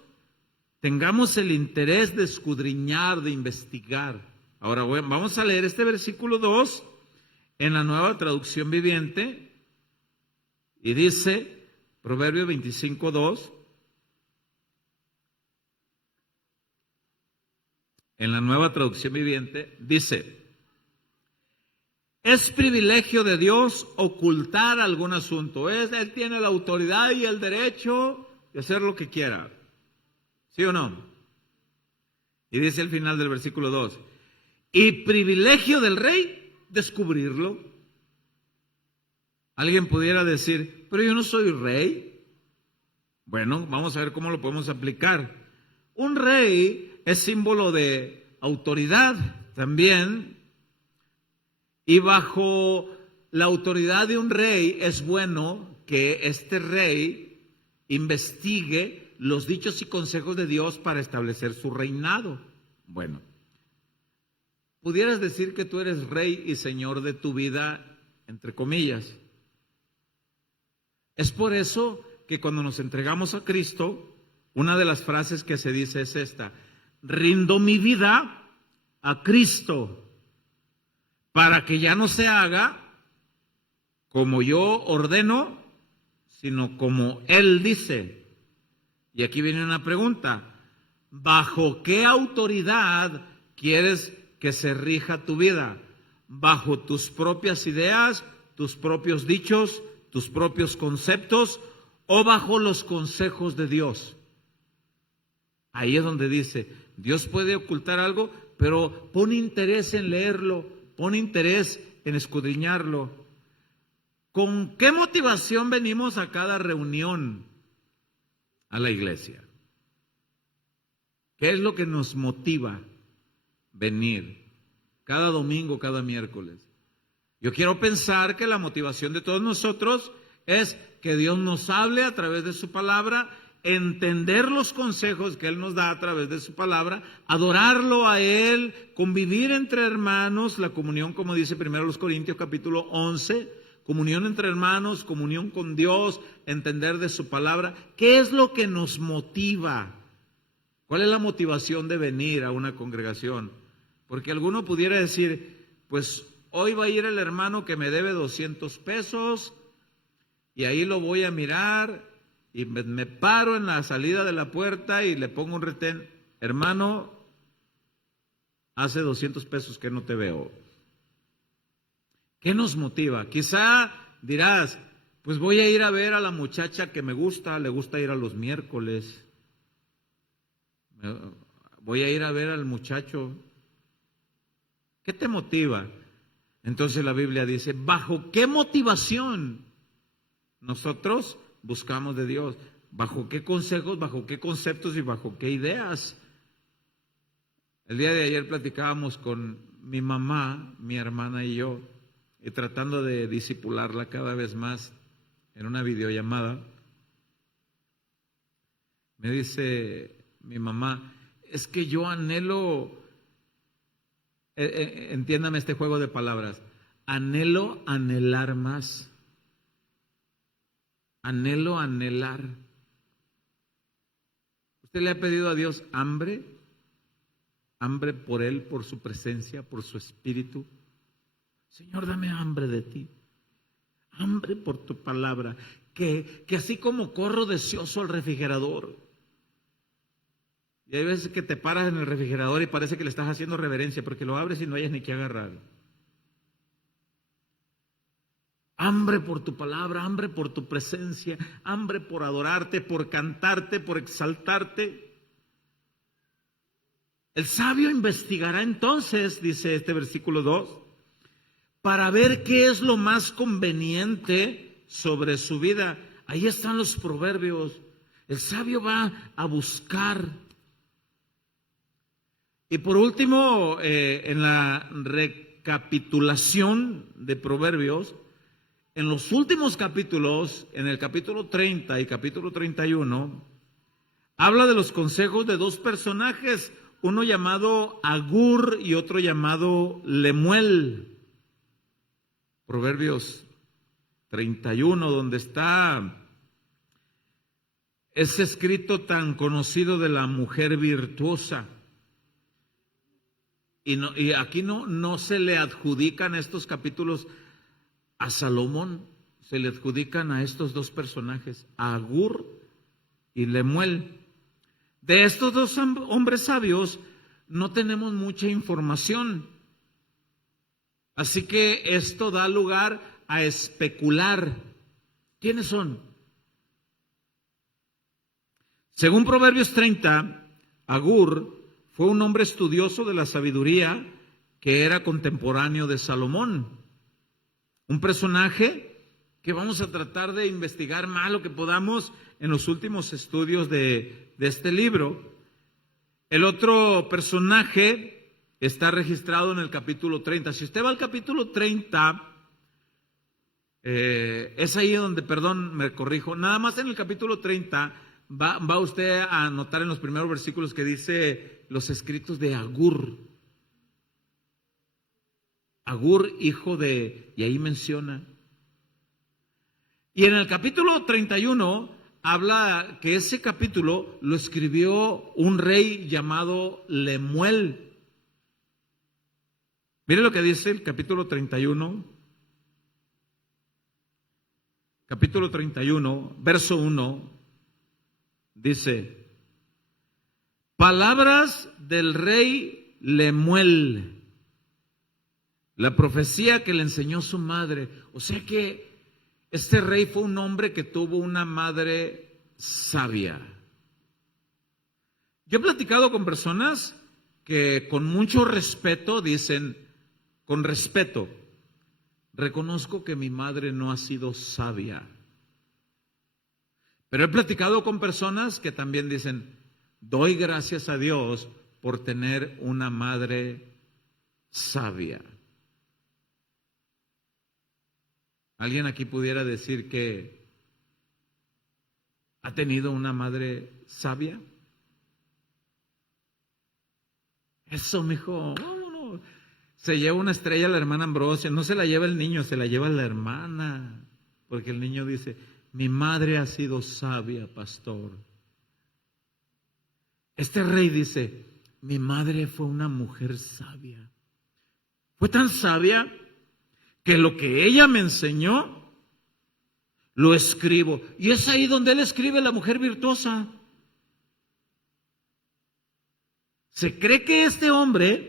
tengamos el interés de escudriñar, de investigar. Ahora vamos a leer este versículo 2 en la Nueva Traducción Viviente y dice, Proverbios 25:2, en la Nueva Traducción Viviente, dice, es privilegio de Dios ocultar algún asunto. Él tiene la autoridad y el derecho de hacer lo que quiera. ¿Sí o no? Y dice al final del versículo 2, y privilegio del rey descubrirlo. Alguien pudiera decir, pero yo no soy rey. Bueno, vamos a ver cómo lo podemos aplicar. Un rey es símbolo de autoridad también, y bajo la autoridad de un rey es bueno que este rey investigue los dichos y consejos de Dios para establecer su reinado. Bueno, pudieras decir que tú eres rey y señor de tu vida, entre comillas. Es por eso que cuando nos entregamos a Cristo, una de las frases que se dice es esta: rindo mi vida a Cristo para que ya no se haga como yo ordeno, sino como Él dice. Y aquí viene una pregunta: ¿bajo qué autoridad quieres que se rija tu vida? ¿Bajo tus propias ideas, tus propios dichos, tus propios conceptos, o bajo los consejos de Dios? Ahí es donde dice, Dios puede ocultar algo, pero pon interés en leerlo, pon interés en escudriñarlo. ¿Con qué motivación venimos a cada reunión a la iglesia? ¿Qué es lo que nos motiva venir cada domingo, cada miércoles? Yo quiero pensar que la motivación de todos nosotros es que Dios nos hable a través de su palabra, entender los consejos que Él nos da a través de su palabra, adorarlo a Él, convivir entre hermanos, la comunión, como dice 1 Corintios capítulo 11, comunión entre hermanos, comunión con Dios, entender de su palabra. ¿Qué es lo que nos motiva? ¿Cuál es la motivación de venir a una congregación? Porque alguno pudiera decir, pues hoy va a ir el hermano que me debe 200 pesos y ahí lo voy a mirar y me paro en la salida de la puerta y le pongo un retén. Hermano, hace 200 pesos que no te veo. ¿Qué nos motiva? Quizá dirás, pues voy a ir a ver a la muchacha que me gusta, le gusta ir a los miércoles. Voy a ir a ver al muchacho. ¿Qué te motiva? Entonces la Biblia dice, ¿bajo qué motivación nosotros buscamos de Dios? ¿Bajo qué consejos, bajo qué conceptos y bajo qué ideas? El día de ayer platicábamos con mi mamá, mi hermana y yo, y tratando de discipularla cada vez más en una videollamada. Me dice mi mamá, es que yo anhelo, entiéndame este juego de palabras, anhelar más. Anhelo anhelar. ¿Usted le ha pedido a Dios hambre? Hambre por Él, por su presencia, por su espíritu. Señor, dame hambre de ti. Hambre por tu palabra. Que así como corro deseoso al refrigerador. Y hay veces que te paras en el refrigerador y parece que le estás haciendo reverencia porque lo abres y no hayas ni qué agarrar. Hambre por tu palabra, hambre por tu presencia, hambre por adorarte, por cantarte, por exaltarte. El sabio investigará entonces, dice este versículo 2, para ver qué es lo más conveniente sobre su vida. Ahí están los proverbios. El sabio va a buscar. Y por último, en la recapitulación de proverbios, en los últimos capítulos, en el capítulo 30 y capítulo 31, habla de los consejos de dos personajes, uno llamado Agur y otro llamado Lemuel. Proverbios 31, donde está ese escrito tan conocido de la mujer virtuosa. Y aquí no se le adjudican estos capítulos a Salomón, se le adjudican a estos dos personajes, a Agur y Lemuel. De estos dos hombres sabios no tenemos mucha información, así que esto da lugar a especular. ¿Quiénes son? Según Proverbios 30, Agur fue un hombre estudioso de la sabiduría que era contemporáneo de Salomón. Un personaje que vamos a tratar de investigar más lo que podamos en los últimos estudios de este libro. El otro personaje está registrado en el capítulo 30. Si usted va al capítulo 30, es ahí donde, perdón, me corrijo, nada más en el capítulo 30 va usted a notar en los primeros versículos que dice los escritos de Agur. Agur, hijo de, y ahí menciona. Y en el capítulo 31 habla que ese capítulo lo escribió un rey llamado Lemuel. Mire lo que dice el capítulo 31. Capítulo 31, verso 1, dice: palabras del rey Lemuel, la profecía que le enseñó su madre. O sea que este rey fue un hombre que tuvo una madre sabia. Yo he platicado con personas que con mucho respeto dicen, con respeto, reconozco que mi madre no ha sido sabia. Pero he platicado con personas que también dicen, doy gracias a Dios por tener una madre sabia. ¿Alguien aquí pudiera decir que ha tenido una madre sabia? Eso, mijo, no. Se lleva una estrella a la hermana Ambrosia, no se la lleva el niño, se la lleva la hermana, porque el niño dice, mi madre ha sido sabia, pastor. Este rey dice, mi madre fue una mujer sabia. Fue tan sabia que lo que ella me enseñó, lo escribo. Y es ahí donde él escribe la mujer virtuosa. Se cree que este hombre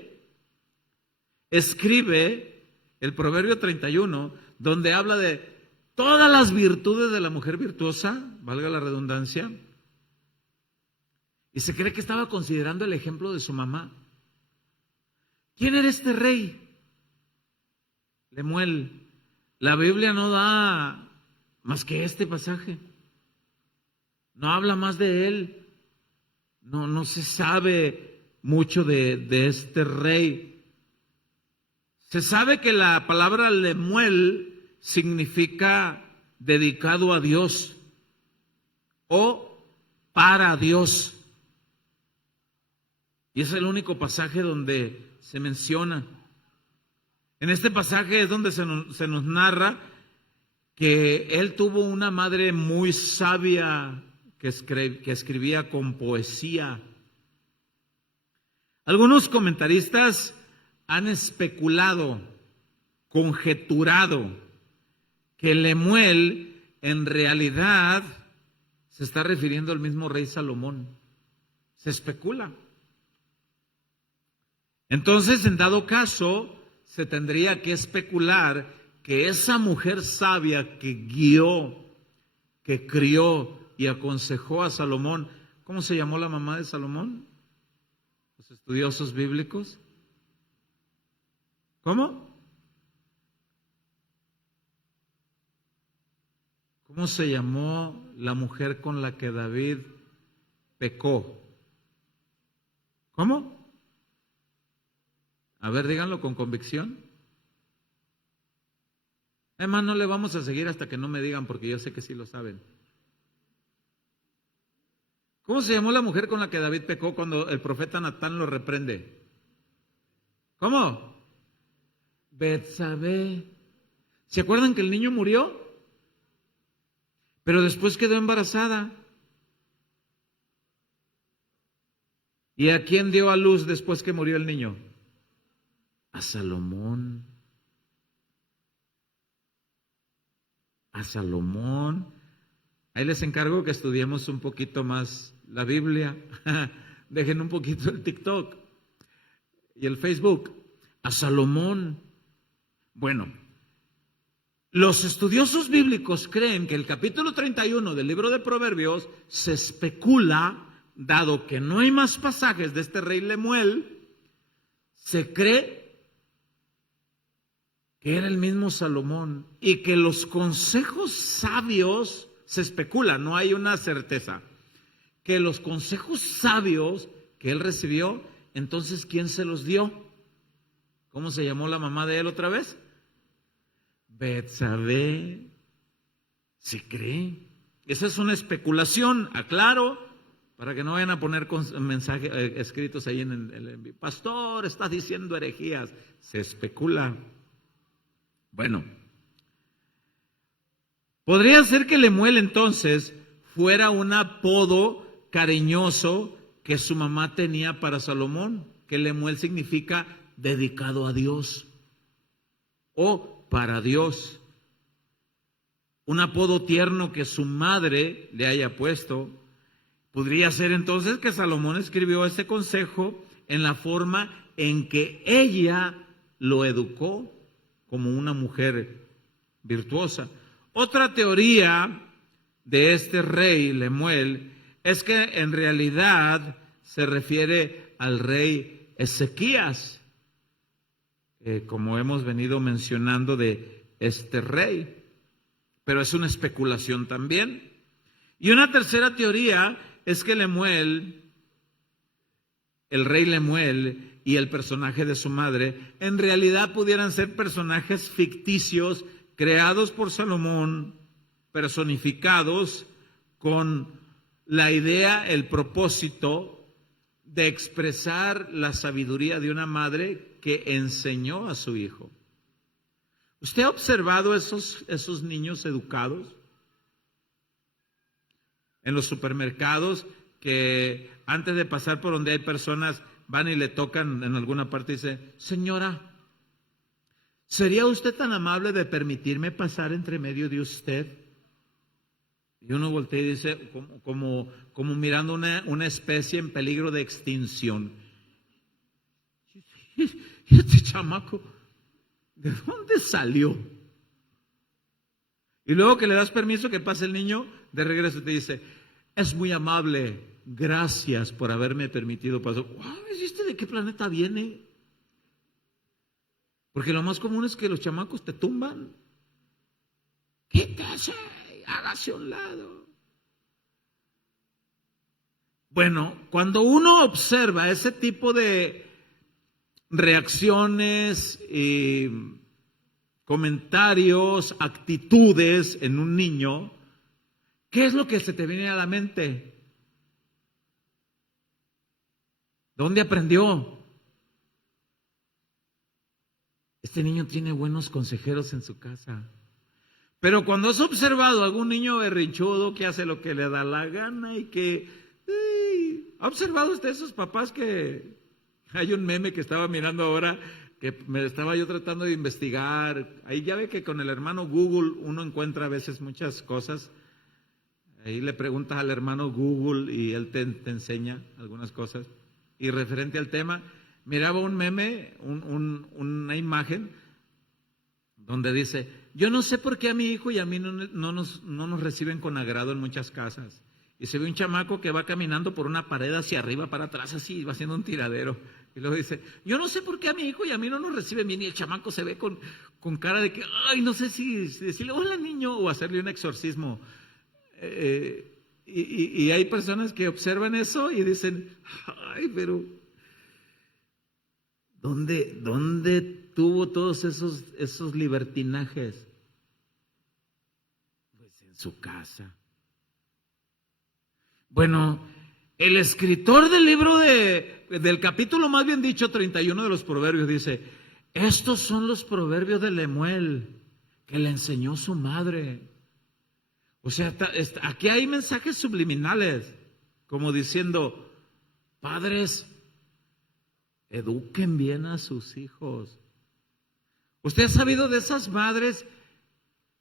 escribe el Proverbio 31, donde habla de todas las virtudes de la mujer virtuosa, valga la redundancia, y se cree que estaba considerando el ejemplo de su mamá. ¿Quién era este rey? Lemuel. La Biblia no da más que este pasaje. No habla más de él. No se sabe mucho de este rey. Se sabe que la palabra Lemuel significa dedicado a Dios o para Dios. Y es el único pasaje donde se menciona. En este pasaje es donde se nos narra que él tuvo una madre muy sabia que escribía con poesía. Algunos comentaristas han especulado, conjeturado, que Lemuel en realidad se está refiriendo al mismo rey Salomón. Se especula. Entonces, en dado caso, se tendría que especular que esa mujer sabia que guió, que crió y aconsejó a Salomón, ¿cómo se llamó la mamá de Salomón? Los estudiosos bíblicos. ¿Cómo? ¿Cómo se llamó la mujer con la que David pecó? ¿Cómo? A ver, díganlo con convicción. Además, no le vamos a seguir hasta que no me digan, porque yo sé que sí lo saben. ¿Cómo se llamó la mujer con la que David pecó cuando el profeta Natán lo reprende? ¿Cómo? Betsabé. ¿Se acuerdan que el niño murió? Pero después quedó embarazada. ¿Y a quién dio a luz después que murió el niño? A Salomón. A Salomón. Ahí les encargo que estudiemos un poquito más la Biblia. Dejen un poquito el TikTok y el Facebook. A Salomón. Bueno, los estudiosos bíblicos creen que el capítulo 31 del libro de Proverbios se especula, dado que no hay más pasajes de este rey Lemuel, se cree que era el mismo Salomón y que los consejos sabios, se especula, no hay una certeza, que los consejos sabios que él recibió, entonces ¿quién se los dio? ¿Cómo se llamó la mamá de él otra vez? Betsabé. ¿Se cree? Esa es una especulación, aclaro, para que no vayan a poner mensajes escritos ahí en el pastor, está diciendo herejías. Se especula. Bueno, podría ser que Lemuel entonces fuera un apodo cariñoso que su mamá tenía para Salomón, que Lemuel significa dedicado a Dios o para Dios. Un apodo tierno que su madre le haya puesto. Podría ser entonces que Salomón escribió este consejo en la forma en que ella lo educó como una mujer virtuosa. Otra teoría de este rey Lemuel es que en realidad se refiere al rey Ezequías, como hemos venido mencionando de este rey, pero es una especulación también. Y una tercera teoría es que Lemuel, el rey Lemuel y el personaje de su madre, en realidad pudieran ser personajes ficticios creados por Salomón, personificados con la idea, el propósito de expresar la sabiduría de una madre que enseñó a su hijo. ¿Usted ha observado esos niños educados en los supermercados que antes de pasar por donde hay personas van y le tocan en alguna parte y dicen: señora, ¿sería usted tan amable de permitirme pasar entre medio de usted? Y uno voltea y dice, como mirando una especie en peligro de extinción. ¿Y este chamaco de dónde salió? Y luego que le das permiso que pase el niño, de regreso te dice: es muy amable, gracias por haberme permitido pasar. ¿Y este de qué planeta viene? Porque lo más común es que los chamacos te tumban. Quítese, hágase a un lado. Bueno, cuando uno observa ese tipo de reacciones, comentarios, actitudes en un niño, ¿qué es lo que se te viene a la mente? ¿Dónde aprendió? Este niño tiene buenos consejeros en su casa. Pero cuando has observado a algún niño berrinchudo que hace lo que le da la gana y que... ¿ha observado usted esos papás que... Hay un meme que estaba mirando ahora, que me estaba yo tratando de investigar. Ahí ya ve que con el hermano Google uno encuentra a veces muchas cosas. Ahí le preguntas al hermano Google y él te enseña algunas cosas. Y referente al tema, miraba un meme, una imagen, donde dice: yo no sé por qué a mi hijo y a mí no nos reciben con agrado en muchas casas. Y se ve un chamaco que va caminando por una pared hacia arriba, para atrás, así, va haciendo un tiradero. Y luego dice, yo no sé por qué a mi hijo y a mí no nos reciben bien, y el chamaco se ve con cara de que, ay, no sé si decirle, hola niño, o hacerle un exorcismo. Y hay personas que observan eso y dicen, ay, pero ¿dónde tuvo todos esos libertinajes? Pues en su casa. Bueno, el escritor del libro del capítulo, más bien dicho, 31 de los Proverbios, dice, estos son los proverbios de Lemuel que le enseñó su madre. O sea, aquí hay mensajes subliminales, como diciendo, padres, eduquen bien a sus hijos. ¿Usted ha sabido de esas madres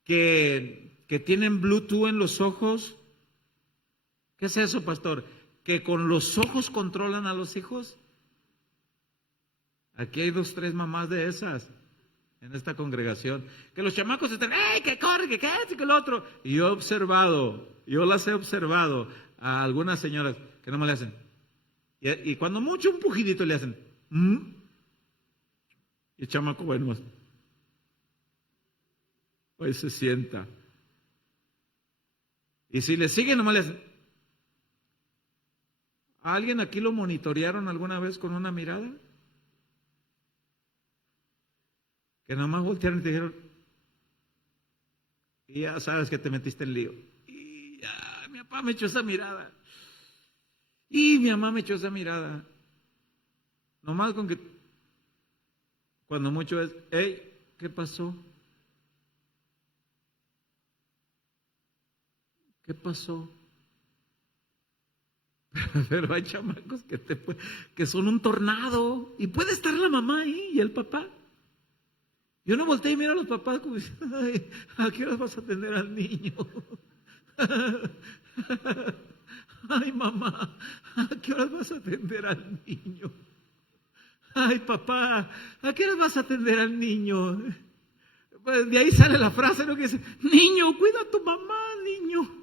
que tienen Bluetooth en los ojos? ¿Qué es eso, pastor? ¿Que con los ojos controlan a los hijos? Aquí hay 2, 3 mamás de esas en esta congregación. Que los chamacos están, ¡ay, que corre, que esto y que lo otro! Y yo las he observado a algunas señoras que no me le hacen. Y cuando mucho un pujidito le hacen, y el chamaco, bueno, pues se sienta. Y si le siguen, nomás le hacen. ¿A alguien aquí lo monitorearon alguna vez con una mirada? Que nomás voltearon y te dijeron, y ya sabes que te metiste en lío. Y ya, mi papá me echó esa mirada. Y mi mamá me echó esa mirada. Nomás con que, cuando mucho es, hey, ¿qué pasó? ¿Qué pasó? Pero hay chamacos que son un tornado y puede estar la mamá ahí y el papá. Yo no volteé y miro a los papás como diciendo, ay, ¿a qué hora vas a atender al niño? Ay, mamá, ¿a qué hora vas a atender al niño? Ay, papá, ¿a qué hora vas a atender al niño? Pues de ahí sale la frase, ¿no? Que dice, niño, cuida a tu mamá, niño.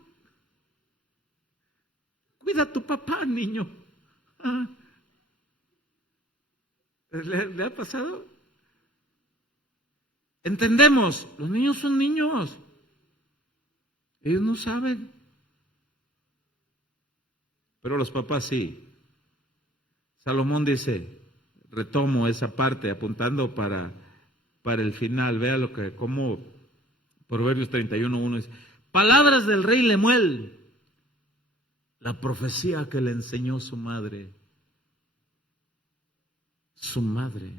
Cuida a tu papá, niño. ¿Le ha pasado? Entendemos, los niños son niños. Ellos no saben. Pero los papás sí. Salomón dice, retomo esa parte apuntando para el final. Vea como Proverbios 31:1 dice, palabras del rey Lemuel. La profecía que le enseñó su madre. Su madre.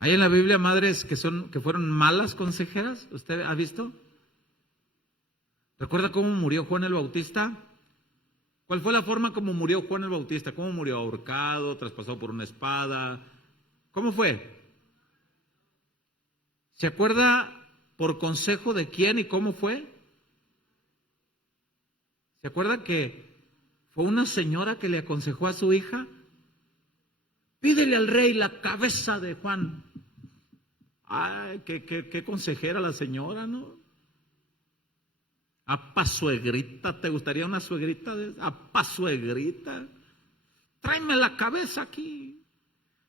¿Hay en la Biblia madres que fueron malas consejeras? ¿Usted ha visto? ¿Recuerda cómo murió Juan el Bautista? ¿Cuál fue la forma como murió Juan el Bautista? ¿Cómo murió? Ahorcado, traspasado por una espada. ¿Cómo fue? ¿Se acuerda por consejo de quién y cómo fue? ¿Se acuerda que fue una señora que le aconsejó a su hija? Pídele al rey la cabeza de Juan. Ay, qué consejera la señora, ¿no? Apa suegrita, ¿te gustaría una suegrita? Apa suegrita, tráeme la cabeza aquí.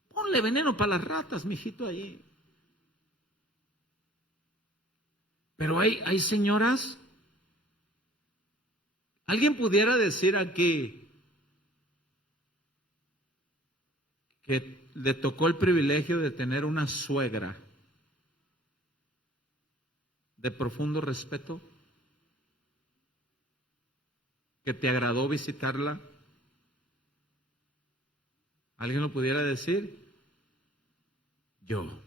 Ponle veneno para las ratas, mijito, allí. Pero hay señoras. ¿Alguien pudiera decir aquí que le tocó el privilegio de tener una suegra de profundo respeto? ¿Que te agradó visitarla? ¿Alguien lo pudiera decir? Yo.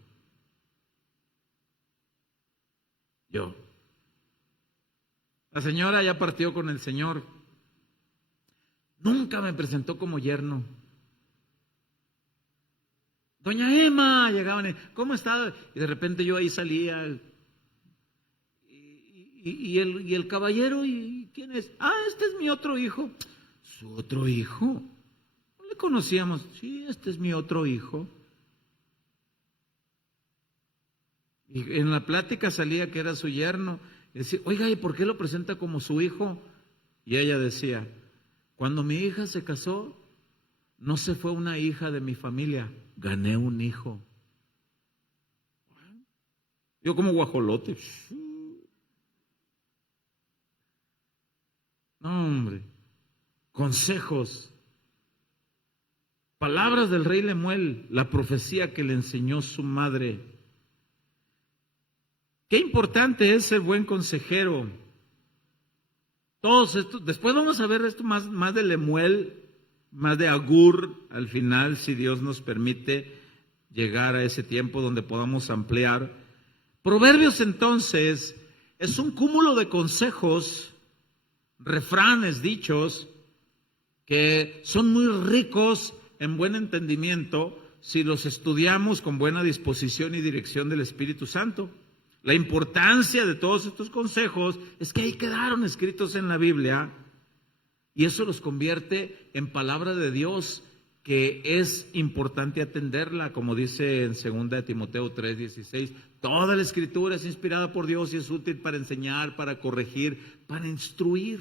La señora ya partió con el Señor. Nunca me presentó como yerno. Doña Emma, llegaban, ¿cómo está? Y de repente yo ahí salía. Y el caballero, ¿y quién es? Ah, este es mi otro hijo. ¿Su otro hijo? No le conocíamos. Sí, este es mi otro hijo. Y en la plática salía que era su yerno. Y decía, oiga, ¿y por qué lo presenta como su hijo? Y ella decía, cuando mi hija se casó, No se fue una hija de mi familia, gané un hijo. Yo como guajolote. No, hombre. Consejos. Palabras del rey Lemuel, la profecía que le enseñó su madre. Qué importante es ser buen consejero. Todos estos, después vamos a ver esto más de Lemuel, más de Agur al final, si Dios nos permite llegar a ese tiempo donde podamos ampliar. Proverbios entonces es un cúmulo de consejos, refranes, dichos, que son muy ricos en buen entendimiento si los estudiamos con buena disposición y dirección del Espíritu Santo. La importancia de todos estos consejos es que ahí quedaron escritos en la Biblia y eso los convierte en palabra de Dios, que es importante atenderla, como dice en 2 Timoteo 3:16, toda la Escritura es inspirada por Dios y es útil para enseñar, para corregir, para instruir,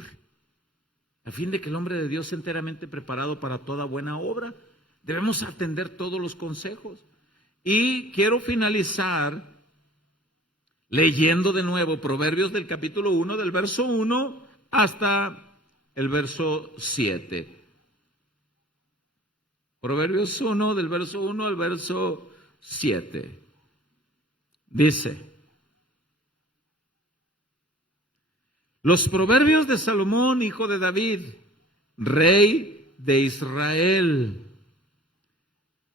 a fin de que el hombre de Dios sea enteramente preparado para toda buena obra. Debemos atender todos los consejos. Y quiero finalizar leyendo de nuevo Proverbios del capítulo 1, del verso 1 hasta el verso 7. Proverbios 1, del verso 1 al verso 7. Dice: los proverbios de Salomón, hijo de David, rey de Israel.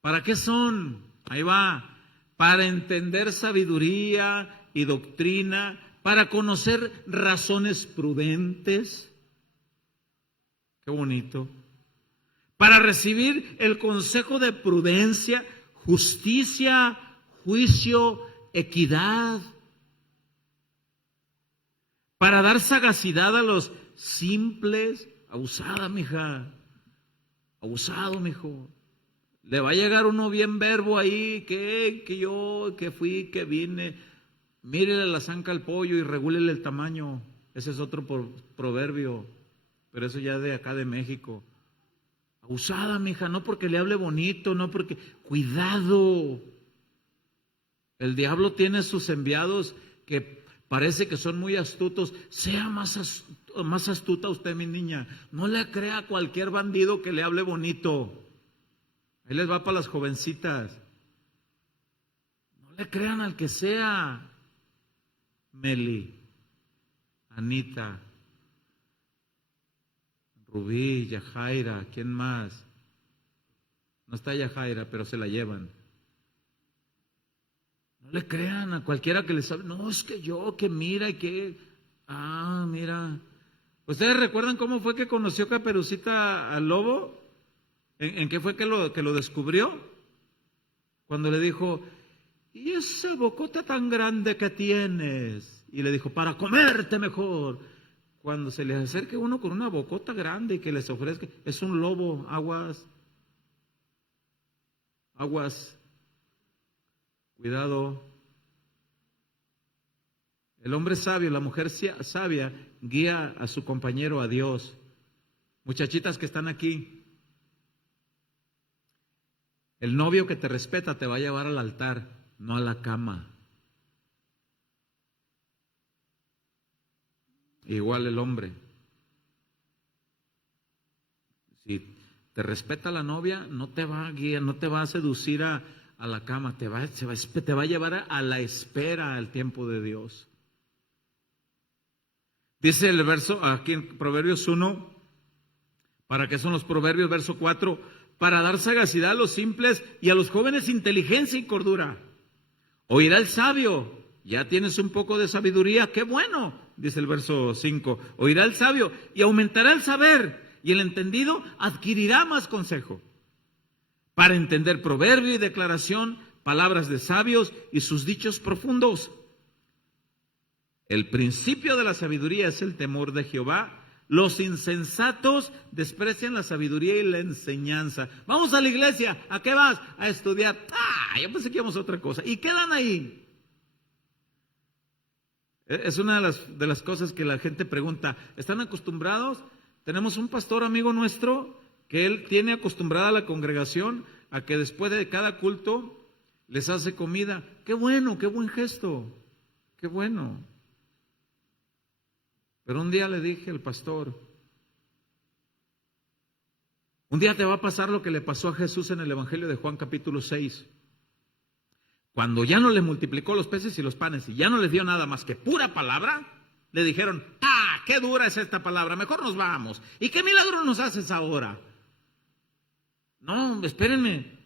¿Para qué son? Ahí va. Para entender sabiduría y doctrina, para conocer razones prudentes. Qué bonito. Para recibir el consejo de prudencia, justicia, juicio, equidad. Para dar sagacidad a los simples. Abusada, mija. Abusado, mijo. Le va a llegar uno bien verbo ahí, que yo, que fui, que vine. Mírele la zanca al pollo y regúlele el tamaño. Ese es otro proverbio, pero eso ya de acá de México. Abusada, mija, no porque le hable bonito, no porque... Cuidado. El diablo tiene sus enviados que parece que son muy astutos. Sea más astuta usted, mi niña. No le crea a cualquier bandido que le hable bonito. Ahí les va para las jovencitas. No le crean al que sea. Meli, Anita, Rubí, Yajaira, ¿quién más? No está Yajaira, pero se la llevan. No le crean a cualquiera que les hable. No, es que yo, que mira y que... mira. ¿Ustedes recuerdan cómo fue que conoció Caperucita al lobo? ¿En qué fue que lo descubrió? Cuando le dijo, ¿y esa bocota tan grande que tienes? Y le dijo, para comerte mejor. Cuando se les acerque uno con una bocota grande y que les ofrezca, es un lobo, aguas. Aguas. Cuidado. El hombre sabio, la mujer sabia, guía a su compañero a Dios. Muchachitas que están aquí, el novio que te respeta te va a llevar al altar, no a la cama. Igual el hombre. Si te respeta la novia, no te va a guiar, no te va a seducir a la cama, te va a llevar a la espera al tiempo de Dios. Dice el verso, aquí en Proverbios 1, ¿para qué son los proverbios? Verso 4, para dar sagacidad a los simples y a los jóvenes inteligencia y cordura. Oirá el sabio, ya tienes un poco de sabiduría, qué bueno, dice el verso 5. Oirá el sabio y aumentará el saber, y el entendido adquirirá más consejo. Para entender proverbio y declaración, palabras de sabios y sus dichos profundos. El principio de la sabiduría es el temor de Jehová. Los insensatos desprecian la sabiduría y la enseñanza. Vamos a la iglesia, ¿a qué vas? A estudiar. Yo pensé que íbamos a otra cosa. Y quedan ahí. Es una de las cosas que la gente pregunta. ¿Están acostumbrados? Tenemos un pastor amigo nuestro que él tiene acostumbrada a la congregación a que después de cada culto les hace comida. Qué bueno, qué buen gesto, qué bueno. Pero un día le dije al pastor, un día te va a pasar lo que le pasó a Jesús en el Evangelio de Juan capítulo 6. Cuando ya no les multiplicó los peces y los panes y ya no les dio nada más que pura palabra, le dijeron, qué dura es esta palabra, mejor nos vamos. ¿Y qué milagro nos haces ahora? No, espérenme,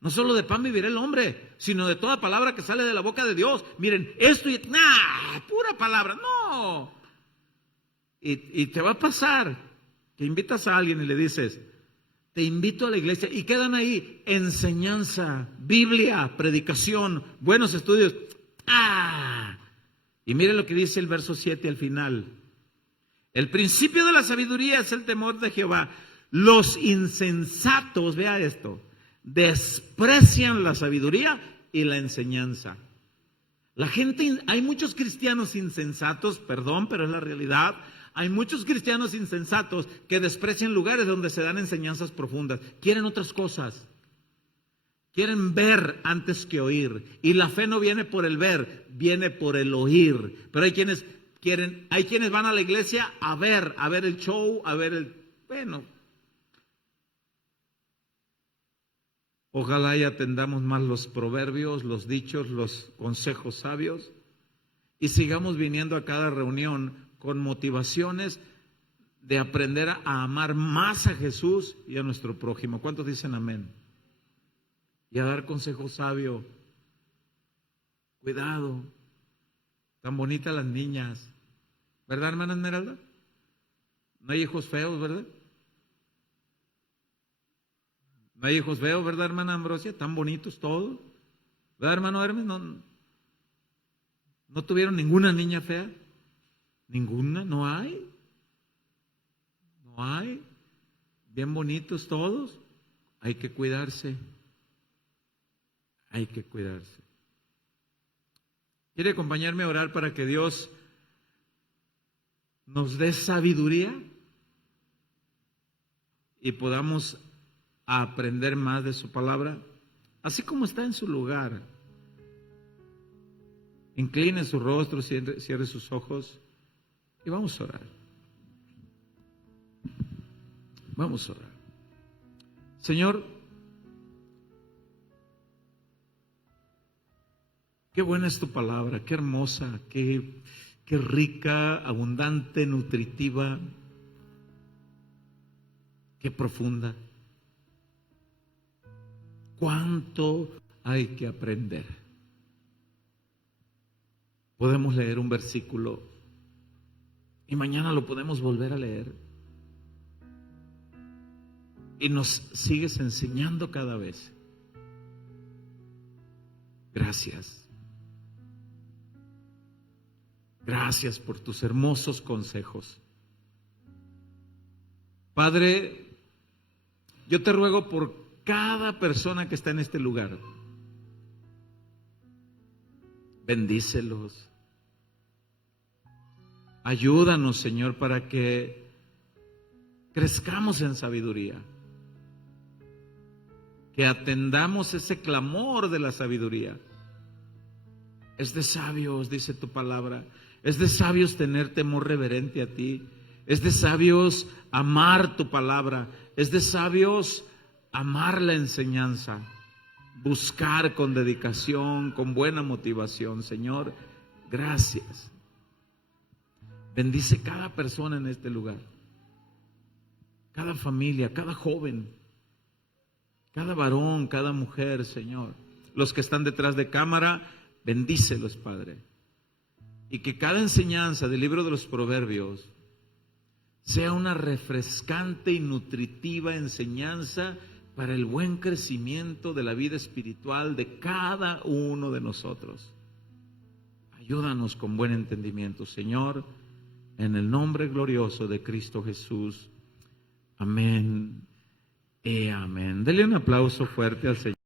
no solo de pan vivirá el hombre, sino de toda palabra que sale de la boca de Dios. Miren, esto y pura palabra, no. Y te va a pasar que invitas a alguien y le dices, te invito a la iglesia, y quedan ahí enseñanza, Biblia, predicación, buenos estudios. Y mire lo que dice el verso 7 al final. El principio de la sabiduría es el temor de Jehová. Los insensatos, vea esto, desprecian la sabiduría y la enseñanza. La gente, hay muchos cristianos insensatos, perdón, pero es la realidad. Hay muchos cristianos insensatos que desprecian lugares donde se dan enseñanzas profundas. Quieren otras cosas. Quieren ver antes que oír. Y la fe no viene por el ver, viene por el oír. Pero hay quienes van a la iglesia a ver el show, bueno. Ojalá y atendamos más los proverbios, los dichos, los consejos sabios y sigamos viniendo a cada reunión con motivaciones de aprender a amar más a Jesús y a nuestro prójimo. ¿Cuántos dicen amén? Y a dar consejo sabio. Cuidado. Tan bonitas las niñas. ¿Verdad, hermana Esmeralda? No hay hijos feos, ¿verdad? No hay hijos feos, ¿verdad, hermana Ambrosia? Tan bonitos todos. ¿Verdad, hermano Hermes? No tuvieron ninguna niña fea. Ninguna, no hay. No hay. Bien bonitos todos. Hay que cuidarse. Hay que cuidarse. ¿Quiere acompañarme a orar para que Dios nos dé sabiduría y podamos aprender más de su palabra? Así como está en su lugar. Incline su rostro, cierre sus ojos. Y vamos a orar. Vamos a orar. Señor, qué buena es tu palabra, qué hermosa, qué rica, abundante, nutritiva, qué profunda. ¿Cuánto hay que aprender? Podemos leer un versículo y mañana lo podemos volver a leer. Y nos sigues enseñando cada vez. Gracias. Gracias por tus hermosos consejos. Padre, yo te ruego por cada persona que está en este lugar. Bendícelos. Ayúdanos, Señor, para que crezcamos en sabiduría. Que atendamos ese clamor de la sabiduría. Es de sabios, dice tu palabra. Es de sabios tener temor reverente a ti. Es de sabios amar tu palabra. Es de sabios amar la enseñanza. Buscar con dedicación, con buena motivación. Señor, gracias. Bendice cada persona en este lugar. Cada familia, cada joven, cada varón, cada mujer, Señor. Los que están detrás de cámara, bendícelos, Padre. Y que cada enseñanza del libro de los Proverbios sea una refrescante y nutritiva enseñanza para el buen crecimiento de la vida espiritual de cada uno de nosotros. Ayúdanos con buen entendimiento, Señor, en el nombre glorioso de Cristo Jesús. Amén y amén. Dele un aplauso fuerte al Señor.